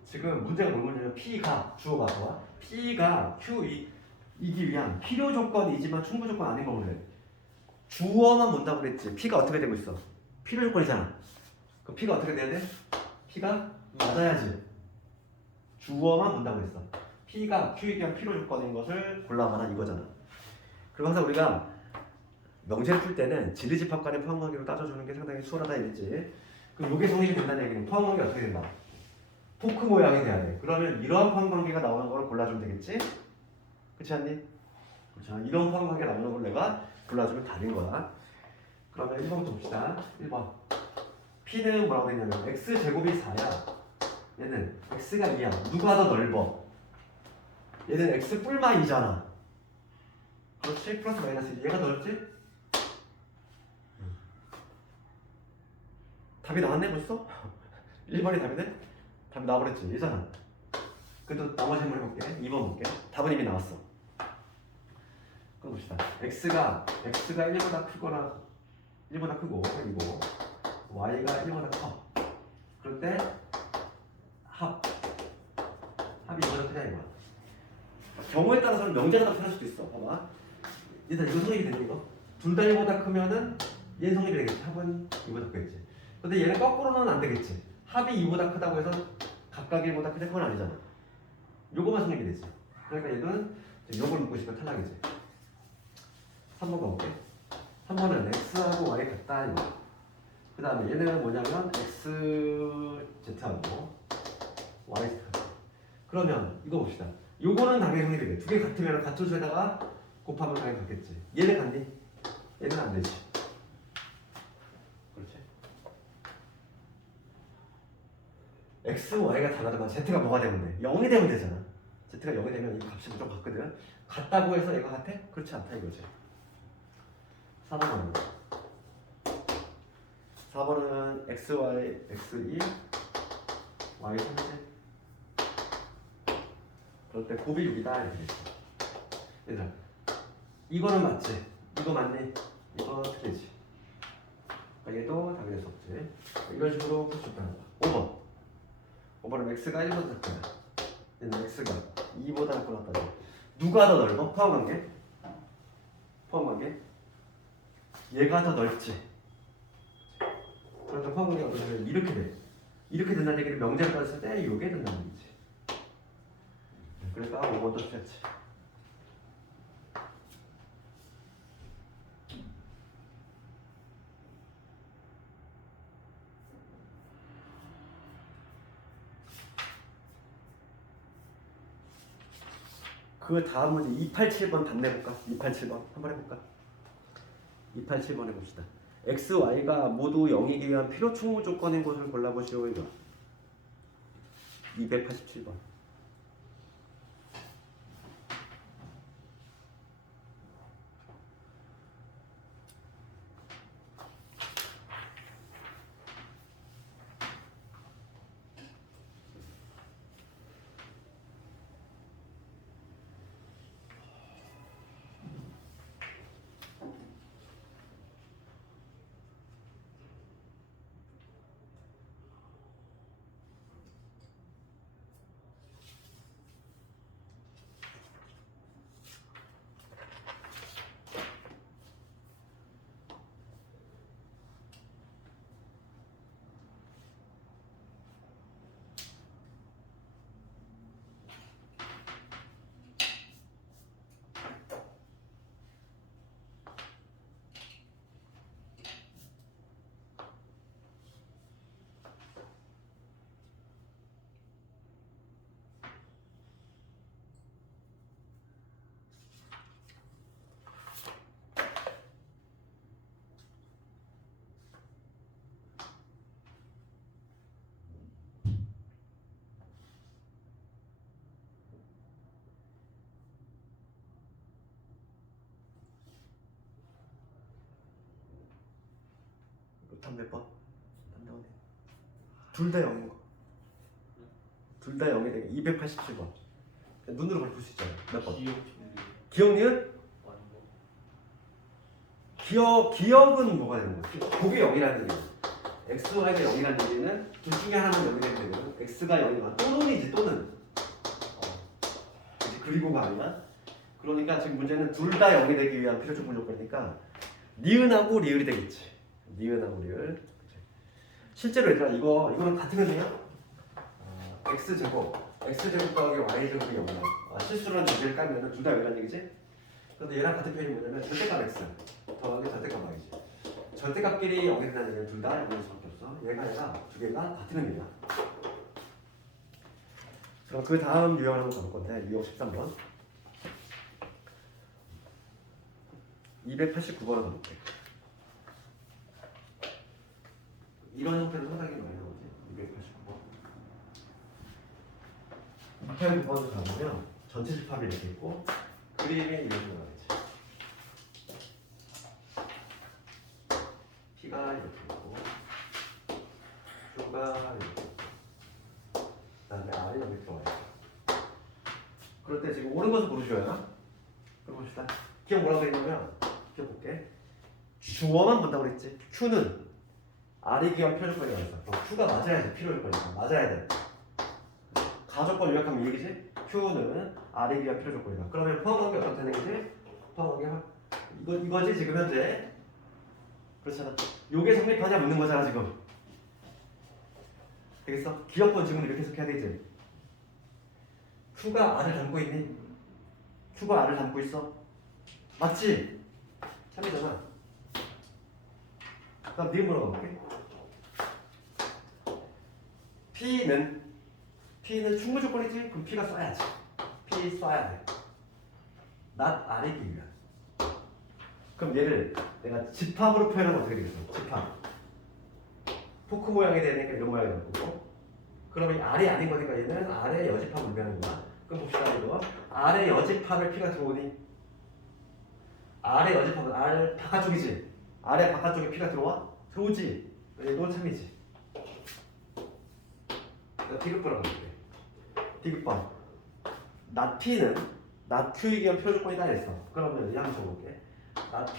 지금 문제가 뭐냐면 P가 주어가 좋아. P가 Q이기 위한 필요 조건이지만 충분 조건 아닌 거면 돼. 주어만 본다고 그랬지. P가 어떻게 되고 있어? 필요 조건이잖아. 그럼 P가 어떻게 돼야 돼? P가 맞아야지. 주어만 본다고 그랬어. P가 Q에 대한 필요 조건인 것을 골라봐라 이거잖아. 그리고 항상 우리가 명제를 풀 때는 진리집합 간의 포함관계로 따져주는 게 상당히 수월하다 이랬지. 그럼 이게 성립이 된다는 얘기는 포함관계가 어떻게 된다? 토크 모양이 돼야 돼. 그러면 이러한 포함관계가 나오는 걸 골라주면 되겠지? 그렇지 않니? 그렇죠. 이런 포함관계가 나오는 걸 내가 골라주면 답인 거야. 그러면 1번부터 봅시다. 1번 P는 뭐라고 했냐면 X제곱이 4야. 얘는 x가 2야. 누가 더 넓어? 얘는 x 뿔마 2잖아. 그렇지? 플러스 마이너스 2. 얘가 더 넓지? 답이 나왔네 벌써? 1번이 답이네? 답이 나와버렸지. 얘잖아. 그래도 나머지 한번 해볼게. 2번 볼게. 답은 이미 나왔어. 그럼 봅시다. x가 1보다 크거나 1보다 크고 그리고 y가 1보다 커. 그럴 때 합이 2보다 크냐 이거야. 경우에 따라서는 명제가 더 편할 수도 있어. 봐봐. 일단 이거 성립이 되는 이거. 둘 다 1보다 크면은 얘는 성립이 되겠지. 합은 2보다 크겠지. 근데 얘는 거꾸로는 안 되겠지. 합이 2보다 크다고 해서 각각 1보다 크냐 그건 아니잖아. 요거만 성립이 되지. 그러니까 얘는 요걸 묻고 싶으면 탈락이지. 3번 가볼게. 3번은 x하고 y 같다 이거. 그 다음에 얘는 뭐냐면 xz하고 yz 같다. 그러면 이거 봅시다. 요거는 당연히 성립이 돼. 두 개 같으면 같은 수에다가 곱하면 당연히 같겠지. 얘는 같니? 얘는 안 되지. 그렇지? x, y가 다르지만 z가 뭐가 되면 돼? 0이 되면 되잖아. z가 0이 되면 이 값이 무조건 같거든. 같다고 해서 얘가 같아? 그렇지 않다 이거지. 4번 갑니다. 4번은 xy, x2, y 3제. 그럴 때 곱이 6이다 이렇게 됐어. 얘들아, 이거는 맞지? 이거 맞니? 이거 틀리지? 그러니까 얘도 답이 될 수 없지. 이런 식으로 풀 수 있다는 거야. 5번은 x가 1보다 작다. 얘는 x가 2보다 작다. 누가 더 넓어? 포함관계? 포함관계? 얘가 더 넓지. 그러니까 포함관계가 어떠냐면 이렇게 돼. 이렇게 된다는 얘기를 명제로 따졌을 때 이게 된다는 얘기지. 그러니까 5번도 틀렸지. 그 다음 문제 287번 답내볼까? 287번 한번 해볼까? 287번 해봅시다. x, y가 모두 0이기 위한 필요 충분 조건인 곳을 골라보시오 이거. 287번. 답 몇 번? 답 나오네. 둘 다 0인 거. 둘 다 0이 되게 287번. 눈으로 바로 볼 수 있잖아. 몇 번? 기억 니은? 기억은 뭐가 되는 거지? 그게 0이라는 얘기야. x, y가 0이라는 얘기는 둘 중에 하나는 0이 되는 거고 x가 0이거나 또는이지 또는. 그치? 그리고가 아니라. 그러니까 지금 문제는 둘 다 0이 되기 위한 필요 조건 조건이니까 니은하고 리을이 되겠지. 니은하고 리을. 실제로 얘들아 이거는 같은 의미야? x제곱 더하기 y제곱이 0이야. 실수로 한 두 개를 까면은 둘 다 0이라는 얘기지? 근데 얘랑 같은 표현이 뭐냐면 절대값 x 더하기 절대값 y지. 절대값끼리 0이 된다는 얘기는 둘 다 0일 수밖에 없어. 얘가 두 개가 같은 의미야. 그럼 그 다음 유형을 한번 가볼 건데 유형 13번 289번을 가볼게. 이런 형태는 상당히 많이 나오지. 289번 좌표의 부분을 가보면 전체 집합이 이렇게 있고 그림이 이런 식으로 나겠지. P가 이렇게 있고 Q가 이렇게 있고 그다음에 R이 여기 들어와요. 그럴 때 지금 옳은 것을 고르셔야 하나? 그럼 봅시다. 기억 뭐라고 했냐면 기억 볼게. 주어만 본다고 그랬지. Q는 R이 기억 필요 조건이라고 했어. 그럼 Q가 맞아야지. 필요 조건이니까 맞아야 돼. 가조건 요약하면 이 얘기지. Q는 R이 기억 필요 조건이다. 그러면 포함관계 어떻다는 얘기지? 포함관계 이거지 지금 현재. 그렇잖아. 요게 성립하냐 묻는 거잖아 지금. 되겠어? 기억번 지금 이렇게 해석해야 되지. Q가 R을 담고 있니? Q가 R을 담고 있어? 맞지? 참이잖아. 그럼 네 물어봐 볼게. P는 충분 조건이지? 그럼 P가 써야지. P 써야 돼. not R이기 위한. 그럼 얘를 내가 집합으로 표현하면 어떻게 되겠어? 집합. 포크 모양이 되니까 이런 모양이 될 거고. 그러면 이 R이 아닌 거니까 얘는 R의 여집합을 의미하는 거야. 그럼 봅시다 이거. R의 여집합에 P가 들어오니? R의 여집합은 R 바깥쪽이지? R의 바깥쪽에 P가 들어와? 들어오지? 얘도 참이지. 내가 디귿번을 볼게. 디귿번. not P는 not Q이기 위한 표현 조건이다 했어. 그러면 이 한번 적어볼게. not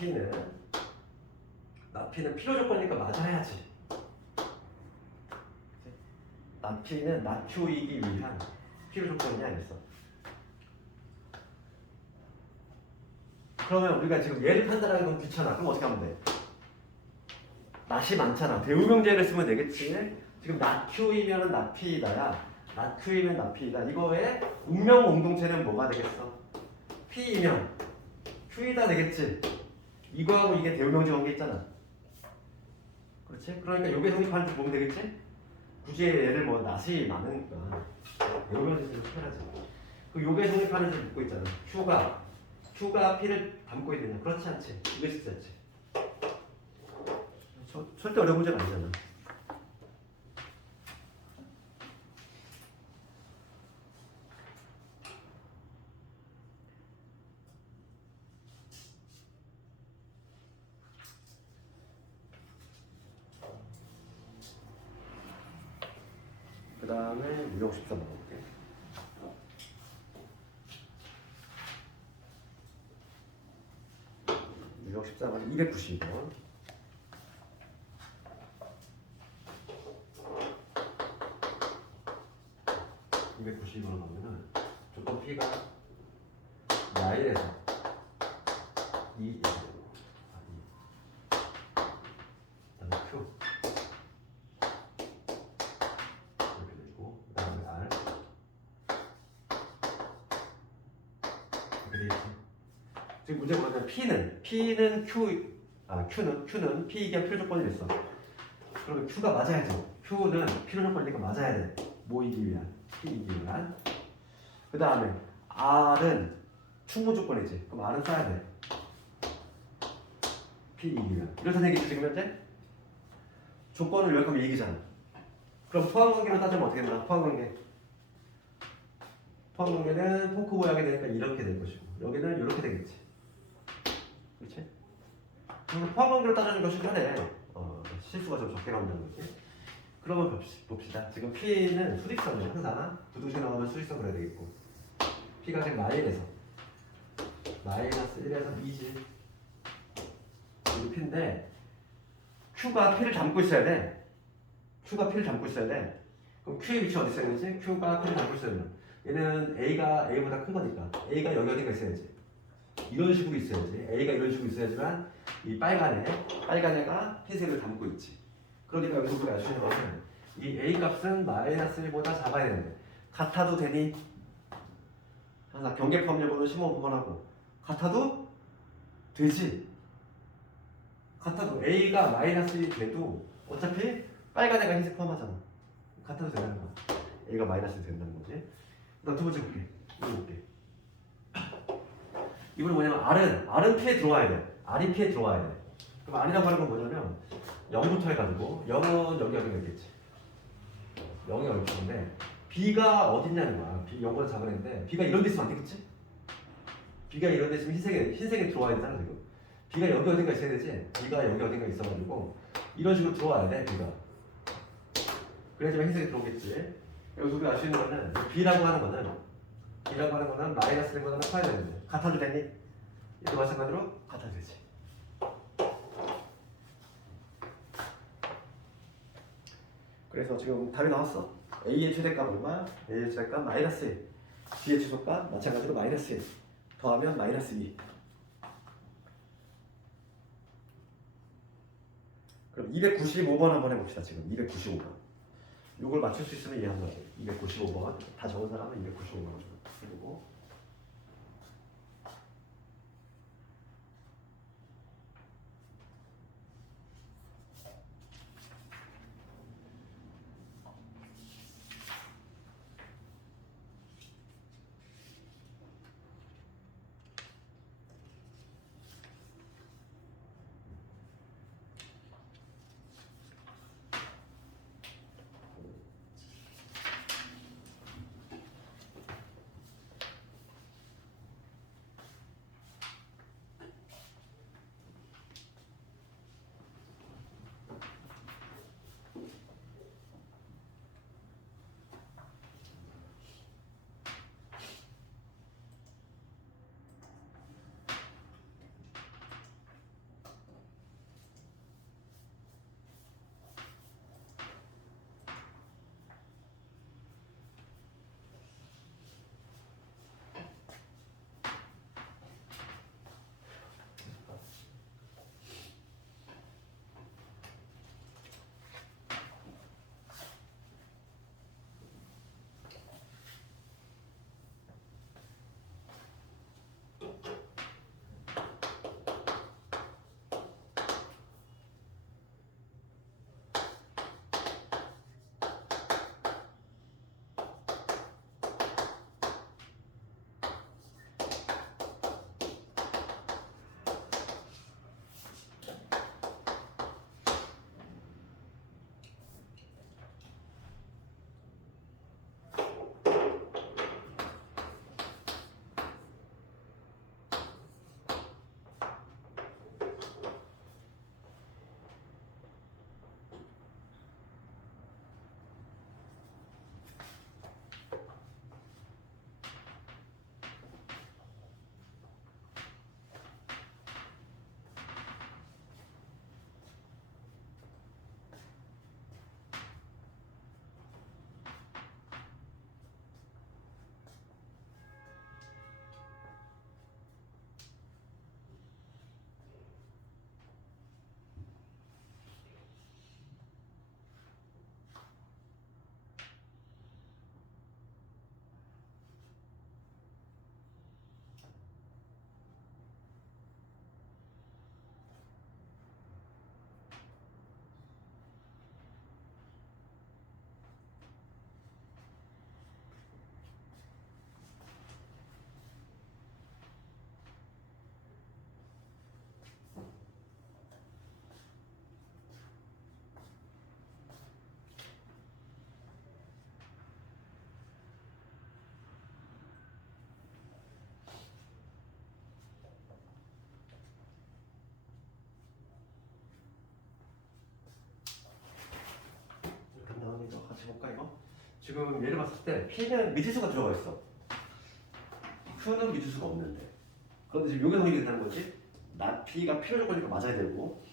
P는 필요 조건이니까 맞아야지. not P는 not Q이기 위한 필요 조건이냐 했어. 그러면 우리가 지금 얘를 판단하는 건 귀찮아. 그럼 어떻게 하면 돼? not이 많잖아. 대우명제를 쓰면 되겠지. 지금 not Q이면 not P이다야. not Q이면 not P이다. 이거의 운명 공동체는 뭐가 되겠어? P이면 Q이다 되겠지. 이거하고 이게 대우명제 관계 있잖아. 그렇지? 그러니까 요게 성립하는지 보면 되겠지? 굳이 얘를 뭐 not이 많으니까 대우명제를 표현하지. 그 요게 성립하는지 묻고 있잖아. Q가 P를 담고 있느냐? 그렇지 않지. 이게 쉽지 않지. 절대 어려운 문제가 아니잖아. 그 다음에 무용 13 먹어볼게. 무용 13은 290원. 하면은 조건 P가 나일에서 2 그다음에 Q 이렇게 되고 그다음에 R 이렇게 되겠지. 지금 문제가 뭐냐면 P는 Q는 P이기한 필요 조건이 됐어. 그러면 Q가 맞아야죠. Q는 필요 조건이니까 맞아야 돼. 뭐이기 위한? P이기 위한. 그 다음에 R은 충분 조건이지. 그럼 R은 써야 돼. P이기 위한. 이렇다는 얘기지 지금 현재? 조건을 요약하면 얘기잖아. 그럼 포함관계로 따지면 어떻게 되나? 포함관계는 포크 모양이 되니까 이렇게 될 것이고 여기는 이렇게 되겠지. 그렇지? 그럼 포함관계로 따지는 것이 편해. 실수가 좀 적게 나온다는 거지. 그러면 봅시다. 지금 P는 수직선이에요. 항상 두둥실 나오면 수직선 그려야 되겠고 P가 지금 마이너스 1에서 2지. 이게 P인데 Q가 P를 담고 있어야 돼. 그럼 Q의 위치 어디 있어야 되지? Q가 P를 담고 있어야 돼. 얘는 A가 A보다 큰 거니까 A가 여기 어딘가 있어야지. 이런 식으로 있어야지. A가 이런 식으로 있어야지만 이 빨간 애가 흰색을 담고 있지. 그러니까 여기서 우리가 알 수 있는 것은 이 A 값은 마이너스 1보다 작아야 되는데 같아도 되니? 항상 경계법률보는 심호 구분하고 같아도 되지. 같아도 A가 마이너스 1이 돼도 어차피 빨간 애가 흰색 포함하잖아. 같아도 된다는 거야. A가 마이너스 1이 된다는 거지. 그다음 두 번째 볼게. 이거 볼게. 이번에 뭐냐면 R은 P에 들어와야 돼. R이 P에 들어와야 돼. 그럼 R이라고 하는 건 뭐냐면 0부터 해가지고 0은 여기가 있겠지. 0이 얼추인데 B가 어딨냐는 거야. B 영어로 잡아냈는데 B가 이런 데 있으면 안 되겠지? B가 이런 데 있으면 흰색에 들어와야 되잖아 지금. B가 여기 어딘가 있어야 되지? B가 여기 어딘가 있어가지고 이런 식으로 들어와야 돼 B가. 그래야지만 흰색이 들어오겠지. 여기서 우리가 알 수 있는 거는 B라고 하는 거는 마이너스 된 거는 커야 되는데 같아도 되니? 이도 마찬가지로 같아도 되지. 그래서 지금 답이 나왔어. A의 최대값 얼마? A의 최대값 마이너스 1. B의 최소값 마찬가지로 마이너스 1. 더하면 마이너스 2. 그럼 295번 한번 해봅시다. 지금 295번. 이걸 맞출 수 있으면 이해한 거지. 295번. 다 적은 사람은 295번 해보고. 같이 볼까 이거? 지금 예를 봤을 때 P는 미지수가 들어가 있어. Q는 미지수가 없는데. 그런데 지금 요게 성립이 된다는 거지? 나 P가 필요 조건이니까 맞아야 되고.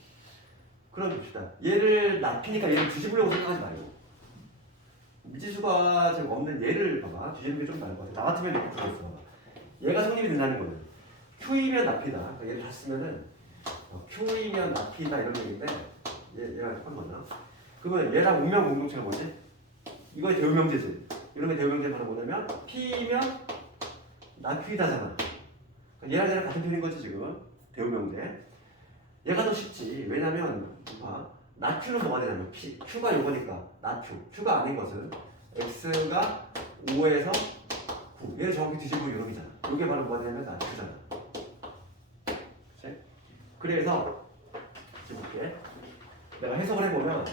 그럼 봅시다. 얘를 나 P니까 얘를 뒤집으려고 생각하지 말고. 미지수가 지금 없는 얘를 봐봐. 뒤집는 게 좀 나을 것 같아. 나 같으면 이렇게 들어있어. 봐봐. 얘가 성립이 된다는 거는 Q이면 나 P다. 그러니까 얘를 다 쓰면은 Q이면 나 P다 이런 얘기인데 얘가 잠깐만요. 그러면 얘랑 운명 공동체는 뭐지? 이거의 대우명제지. 이런 게 대우명제 바로 뭐냐면 P면 나 Q이다잖아. 얘랑 얘랑 같은 편인 거지 지금. 대우명제. 얘가 더 쉽지. 왜냐면 나 Q는 뭐가 되냐면 Q가 요거니까 나 Q. Q가 아닌 것은 X가 5에서 9. 얘를 정확히 뒤집으면 이놈이잖아. 이게 바로 뭐가 되냐면 나 Q잖아. 그치? 그래서 지금 볼게. 내가 해석을 해보면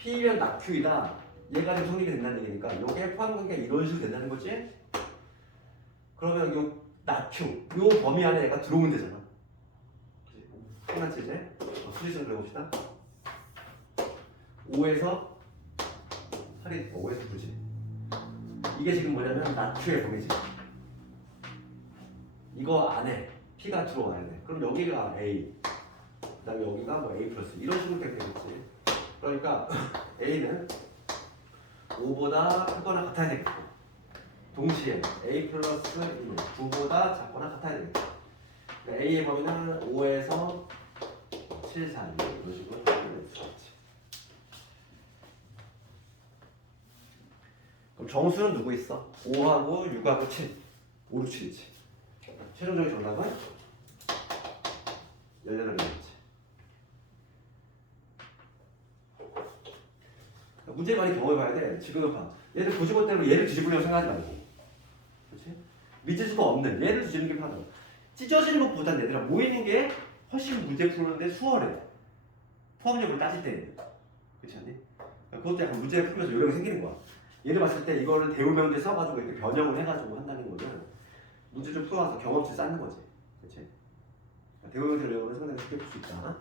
P면 나 Q이다. 얘가 지금 성립이 된다는 얘기니까 요게 포함관계가 이런 식으로 된다는 거지? 그러면 요 나큐 요 범위 안에 얘가 들어오면 되잖아. 끝났지 이제? 수지선 그려봅시다. 5에서 8이 5에서 9지. 이게 지금 뭐냐면 나큐의 범위지. 이거 안에 P가 들어와야 돼. 그럼 여기가 A, 그 다음에 여기가 뭐 A 플러스 이런 식으로 되겠지. 그러니까 A는 5보다 크거나 같아야 되겠고 동시에 A 플러스 1은 9보다 작거나 같아야 되겠고 그러니까 A의 범위는 5에서 7 사이 이런 식으로 되겠지. 그럼 정수는 누구 있어? 5하고 6하고 7 5, 6, 7이지. 최종적인 정답은 18개겠지. 문제 많이 경험해봐야 돼. 지금 봐. 얘를 고지고대로 얘를 뒤집으려고 생각하지 말고. 그렇지? 믿을 수가 없는 얘를 뒤집는 게 편하다. 찢어지는 것보다는 얘들아 모이는 게 훨씬 문제 푸는데 수월해. 포함력을 따질 때는. 그렇지 않니? 그것도 약간 문제를 풀면서 요령이 생기는 거야. 얘를 봤을 때 이거를 대우명제 써가지고 이렇게 변형을 해가지고 한다는 거는 문제 좀 풀어와서 경험치 쌓는 거지. 그렇지? 대우명제 요령은 상당히 쉽게 풀 수 있다.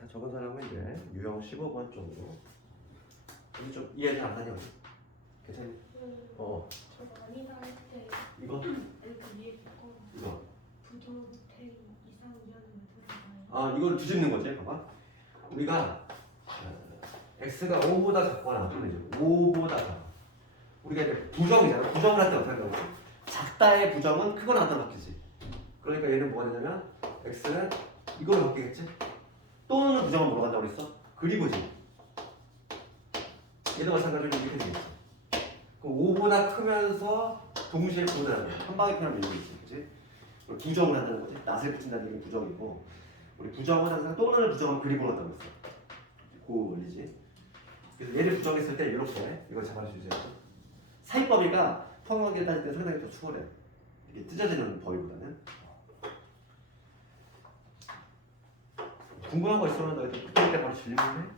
다 적은 사람은 이제 유형 15번 정도. 이게 좀 이해 잘 안 가냐? 괜찮니? 저거 아니다 할 때 이거? 이렇게 위에 붙고 이거. 부도 대 이상 이하는 들어가요. 아 이걸 뒤집는 거지. 봐봐. 우리가 x가 5보다 작거나 또는 5보다 작아. 우리가 이제 부정이잖아. 부정을 할 때 어떻게 하냐고. 작다의 부정은 크거나 같다로 바뀌지. 그러니까 얘는 뭐가 되냐면 x는 이걸로 바뀌겠지. 또는 부정은 뭐로 간다고 그랬어? 그리고지. 얘도 마찬가지로 이렇게 되겠지. 그럼 5보다 크면서 동시에 구분하는 거야. 한 방에 표현하면 이렇게 있지. 그치? 부정을 한다는 거지. 낫을 붙인다는 게 부정이고 우리 부정은 항상 또는 부정은 그리고 한다고 했어. 그 원리지. 그래서 얘를 부정했을 때 이렇게 이걸 잡아주세요. 사입범위가 포함관계를 따질 때 상당히 더 수월해. 이게 찢어지는 범위보다는. 궁금한 거 있으면 너희들 붙을 때 바로 질문해.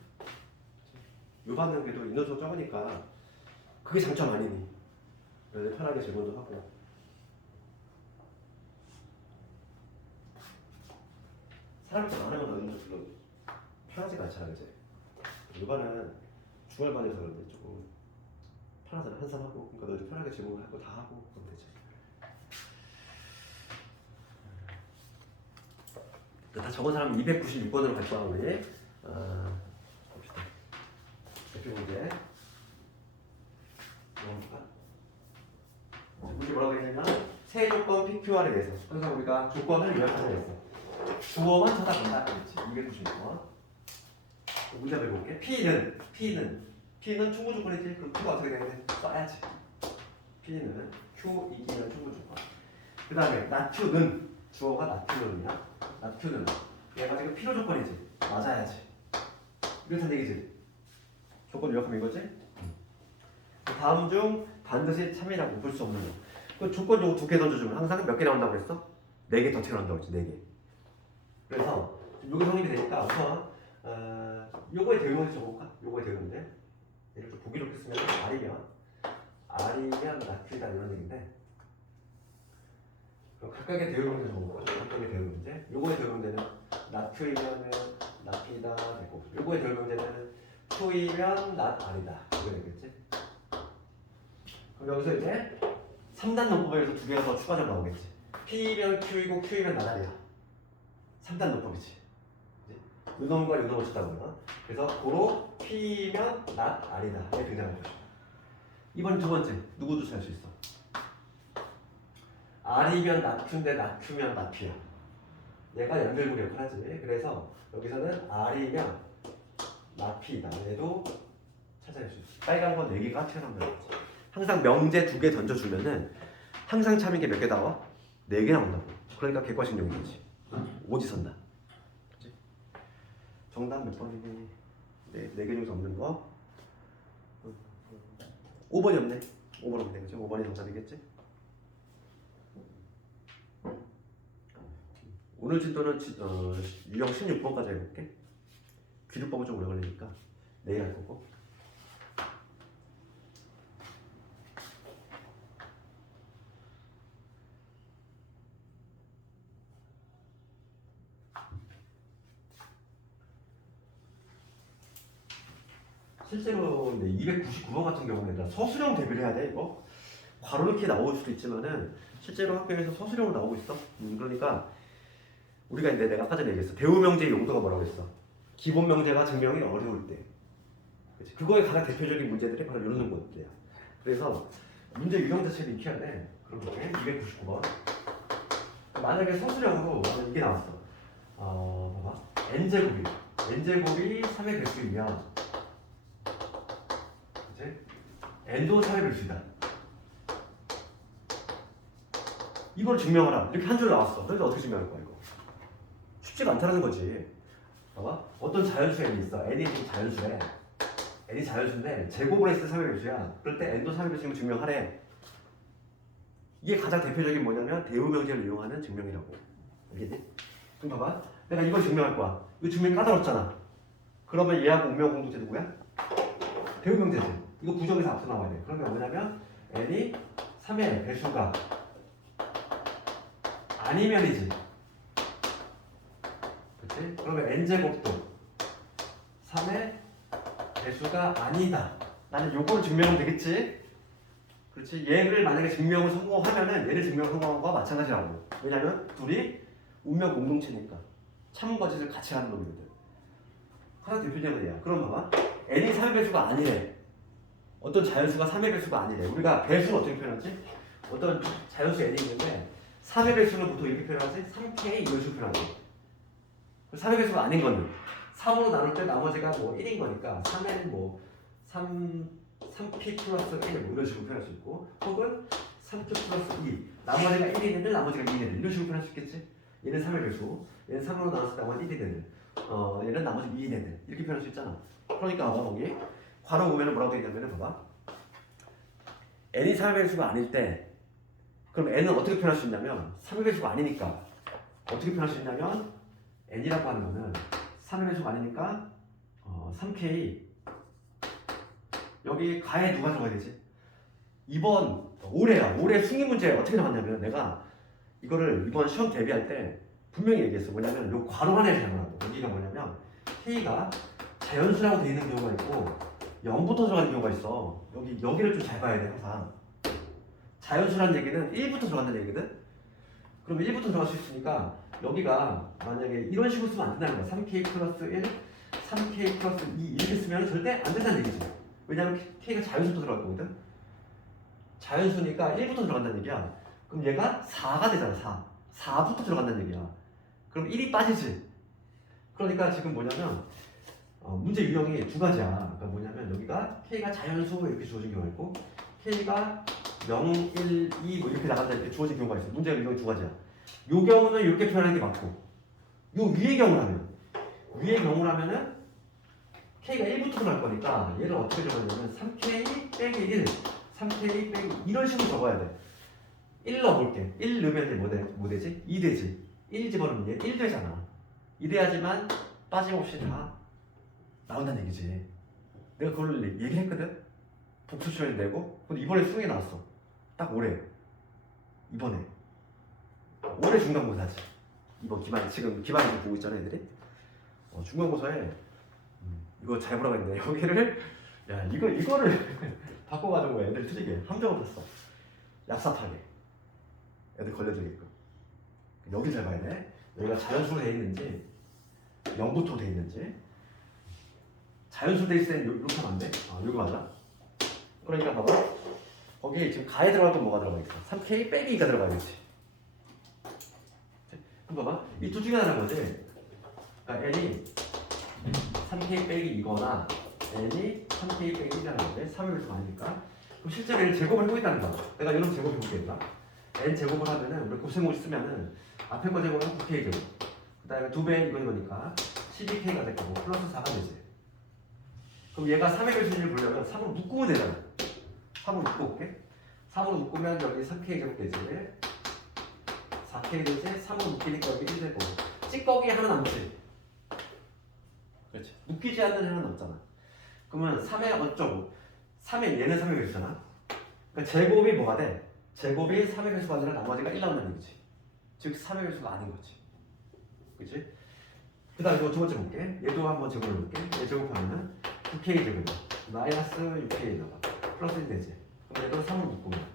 요받는 게도 인원수가 적으니까 그게 장점 아니니. 너희들 편하게 질문도 하고. 사람이 더 많으면 너희들 별로 편하지가 않잖아, 그치? 요반은 중얼반에서 그런데 조금 편하잖아, 한산하고. 그러니까 너희들 편하게 질문하고 다 하고 그러면 되지. 다 적은 사람은 296번으로 갈 거야, 우리. 봅시다. 대표 문제. 뭐합니까? 문제 뭐라고 했냐면, 세 조건 PQR에 대해서. 항상 우리가 조건을 요약하자 했어. 주어만 찾아본다. 그렇지. 296번. 문제 배워볼게. P는 충분 조건이지. 그럼 Q가 어떻게 되는지 써야지. P는 Q 이기면 충분 조건. 그 다음에 나Q는 주어가 나Q는이야. 나큐는 얘가 지금 필요 조건이지. 맞아야지. 이렇다는 얘기지. 조건 요약하면 이거지? 다음 중 반드시 참이라고 볼 수 없는 거. 그 조건 요거 2개 던져주면 항상 몇 개 나온다고 그랬어? 4개 더 채워난다고 했지. 4개. 그래서 요게 성립이 되니까 우선 요거에 대응을 적어볼까? 요거에 대응인데 얘를 좀 보기 좋게 쓰면 R이면 나큐이다 이런 얘기인데 각각의 대응 문제 적어볼까? 각각의 대응 문제. 요거의 대응 문제는 나큐이면은 나피다 되고, 요거의 대응 문제는 Q이면 낫 아니다 이거 되겠지? 그럼 여기서 이제 3단 논법에서 2개가 더 추가적으로 나오겠지. P면 Q이고 Q이면 낫 아니다. 3단 논법이지. 요놈과 요놈을 찾다 보면 그래서 고로 P면 낫 아니다 이게 등장하는 것이죠. 이번 두 번째 누구도 잘 수 있어. R이면 나큐인데 나큐면 나피야. 얘가 연결고리 역할을 하지. 그래서 여기서는 R이면 나피다. 얘도 찾아낼 수 있어. 빨간 건 4개가 튀어나온다는 거지. 항상 명제 2개 던져주면은 항상 참인 게 몇 개 나와? 4개 나온다고. 그러니까 객관식 용이지. 오지선다. 그치? 정답 몇 번이니? 4개 중에서 없는 거? 5번이 없네. 5번 없네. 그치? 5번이 정답이겠지? 오늘 진도는 유형 16번까지 해볼게. 기술법은 좀 오래 걸리니까 내일 할 거고. 실제로 이제 299번 같은 경우는 서술형 대비를 해야 돼. 이거 괄호넣기 나올 수도 있지만은 실제로 학교에서 서술형으로 나오고 있어. 그러니까 우리가 이제 내가 아까 전에 얘기했어. 대우 명제의 용도가 뭐라고 했어? 기본 명제가 증명이 어려울 때. 그치? 그거의 가장 대표적인 문제들이 바로 이런 것들이야. 그래서 문제 유형 자체를 익혀야 돼. 그런 거에 299번. 만약에 서술형으로 이게 나왔어. 봐봐. n제곱이 3의 배수이면 그치? n도 3의 배수이다. 이걸 증명하라. 이렇게 한 줄 나왔어. 그런데 어떻게 증명할 거야 이거? 쉽지가 않다는 거지. 봐봐. 어떤 자연수 n이 있어. n이 지금 자연수래. n이 자연수인데 제곱을 했을 때 3의 배수야. 그럴 때 n도 3의 배수임을 증명하래. 이게 가장 대표적인 뭐냐면 대우 명제를 이용하는 증명이라고. 알겠지? 그럼 봐봐. 내가 이걸 증명할 거야. 이거 증명이 까다롭잖아. 그러면 얘하고 운명 공동체 누구야? 대우 명제지. 이거 부정에서 앞서 나와야 돼. 그러면 뭐냐면 n이 3의 배수가 아니면이지. 그치? 그러면 n제곱도 3의 배수가 아니다. 나는 요걸 증명하면 되겠지? 그렇지? 얘를 만약에 증명을 성공하면은 얘를 증명 성공한 거와 마찬가지라고. 왜냐면 둘이 운명 공동체니까. 참거짓을 같이 하는 놈이거든. 하나 대표적인 얘야. 그럼 봐봐. n이 3의 배수가 아니래. 어떤 자연수가 3의 배수가 아니래. 우리가 배수는 어떻게 표현하지? 어떤 자연수 n이 있는데 3의 배수는 보통 이렇게 표현하지? 3k 이런 식으로 표현하지. 3의 배수가 아닌 거는 3으로 나눌 때 나머지가 뭐 1인 거니까 3은 뭐 3p 플러스 1 뭐 이런 식으로 표현할 수 있고, 혹은 3q 플러스 2 나머지가 1인 애들 나머지가 2인 애들 이런 식으로 표현할 수 있겠지. 얘는 3의 배수, 얘는 3으로 나눴을 때 나머지 1인 애들, 얘는 나머지 2인 애들 이렇게 표현할 수 있잖아. 그러니까 봐봐 거기 괄호 보면은 뭐라고 돼 있냐면은 봐봐. n이 3의 배수가 아닐 때 그럼 n은 어떻게 표현할 수 있냐면 3의 배수가 아니니까 어떻게 표현할 수 있냐면 n이라고 하는 거는 3의 배수가 아니니까 3k 여기 가에 누가 들어가야 되지? 이번 올해야. 올해 승인 문제 어떻게 나왔냐면 내가 이거를 이번 시험 대비할 때 분명히 얘기했어. 뭐냐면 요 괄호 안에 잘못한다. 여기가 뭐냐면 k가 자연수라고 돼 있는 경우가 있고 0부터 들어가는 경우가 있어. 여기를 좀 잘 봐야 돼 항상. 자연수라는 얘기는 1부터 들어간다는 얘기거든. 그러면 1부터 들어갈 수 있으니까 여기가 만약에 이런 식으로 쓰면 안 된다는 거야. 3k 플러스 1, 3k 플러스 2 이렇게 쓰면 절대 안 된다는 얘기지. 왜냐면 k가 자연수부터 들어갈 거거든. 자연수니까 1부터 들어간다는 얘기야. 그럼 얘가 4가 되잖아. 4부터 들어간다는 얘기야. 그럼 1이 빠지지. 그러니까 지금 뭐냐면 문제 유형이 두 가지야. 그러니까 뭐냐면 여기가 k가 자연수 이렇게 주어진 경우가 있고 k가 0, 1, 2 뭐 이렇게 나간다 이렇게 주어진 경우가 있어. 문제 유형이 두 가지야. 요 경우는 이렇게 표현하는 게 맞고, 요 위의 경우라면은 k가 1부터 들어갈 거니까 얘를 어떻게 적었냐면 3k 빼기 1, 3k 빼기 이런 식으로 적어야 돼. 1 넣어볼게. 1 넣으면 이제 뭐 되지? 2 되지. 1 집어넣으면 얘 1 되잖아. 이래야지만 빠짐없이 다 나온다는 얘기지. 내가 그걸 얘기를 했거든. 복수 출연을 내고. 근데 이번에 수능에 나왔어. 딱 올해. 이번에. 올해 중간고사지. 이번 지금 기말고사 보고 있잖아 애들이. 중간고사에 이거 잘 보라고 했네. 여기를 야 이거를 바꿔가지고 애들 틀리게 함정을 탔어. 얍삽하게 애들 걸려들게끔. 여기 잘 봐야 돼. 여기가 자연수로 돼 있는지 0부터 돼 있는지. 자연수로 돼 있을 때는 이렇게 하면 안 돼. 여기 맞아. 그러니까 봐봐. 거기 지금 가에 들어갈 건 뭐가 들어가 있어? 3k 빼기 2가 들어가야겠지. 그럼 봐봐. 이 둘 중에 하나는 거지. 그러니까 n이 3k 빼기 2거나 n이 3k 빼기 1이라는 건데 3의 배수가 아니니까. 그럼 실제로 얘를 제곱을 해보겠다는 거야. 내가 이런 제곱을 해보겠다. n 제곱을 하면은 우리 곱셈공식 쓰면은 앞에 거 제곱은 9k 제곱, 그 다음에 2배 이거니까 12k가 될 거고 플러스 4가 되지. 그럼 얘가 3의 배수를 보려면 3으로 묶으면 되잖아. 3으로 묶어 볼게. 3으로 묶으면 여기 3k 제곱 되지. 4k 어떻게 되지? 3은 묶이니까 여기 1 되고 찌꺼기 하나 남지. 그렇지. 묶이지 않는 하나 남잖아. 그러면 3의 어쩌고 3의 얘는 3의 배수잖아. 그러니까 제곱이 뭐가 돼? 제곱이 3의 배수가 아니라 나머지가 1 나온다는 얘기지. 즉 3의 배수가 아닌 거지. 그치? 그 다음에 두 번째 볼게. 얘도 한번 제곱을 볼게. 얘 제곱하면은 9K 제곱이야. 마이너스 6K 나가. 플러스 1 되지. 그럼 얘도 3을 묶으면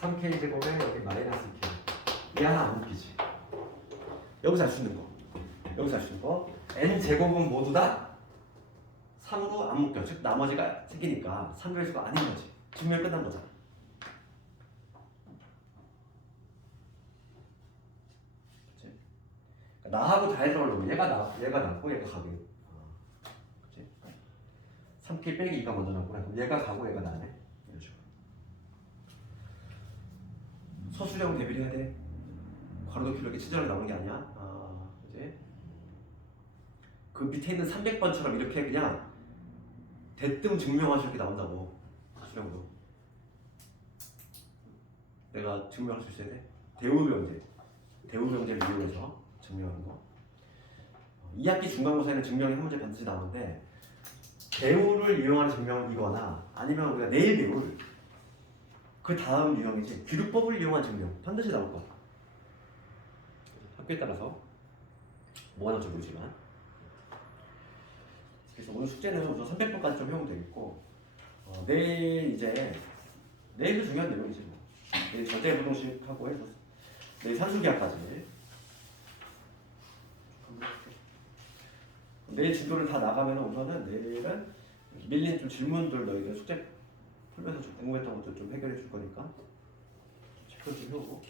3K 제곱에 여기 마이너스 2K. 얘 하나 안 묶이지. 여기서 할 수 있는 거. 여기서 할 수 있는 거. N 제곱은 모두 다 3으로 안 묶여. 즉 나머지가 생기니까 3의 수가 아닌 거지. 증명 끝난 거잖아. 그치? 나하고 다이점을 놓으면 얘가 나고 얘가 가게. 그치? 3K 빼기 2가 먼저 나고 그럼 얘가 가고 얘가 나네. 이런 식으로. 서술형 대비를 해야 돼. 괄호도 이렇게 친절하게 나오는 게 아니야. 그치? 그 밑에 있는 300번처럼 이렇게 그냥 대뜸 증명하실 이렇게 나온다고. 수령도 내가 증명할 수 있어야 돼. 대우명제 대우명제를 이용해서 증명하는 거. 2학기 중간고사에는 증명이 한 문제 반드시 나오는데 대우를 이용하는 증명이거나 아니면 우리가 내일 배울 그 다음 유형이지 규律법을 이용한 증명 반드시 나올 거야. 학교에 따라서 뭐가 나올지 모르지만. 그래서 오늘 숙제는 우선 300번까지 좀 해오면 되겠고 내일도 중요한 내용이지 뭐. 내일 절대부동식하고 해서 내일 산수기하까지 내일 진도를 다 나가면 우선은 내일은 밀린 좀 질문들 너희들 숙제 풀면서 좀 궁금했던 것도 좀 해결해 줄 거니까 체크 좀 해오고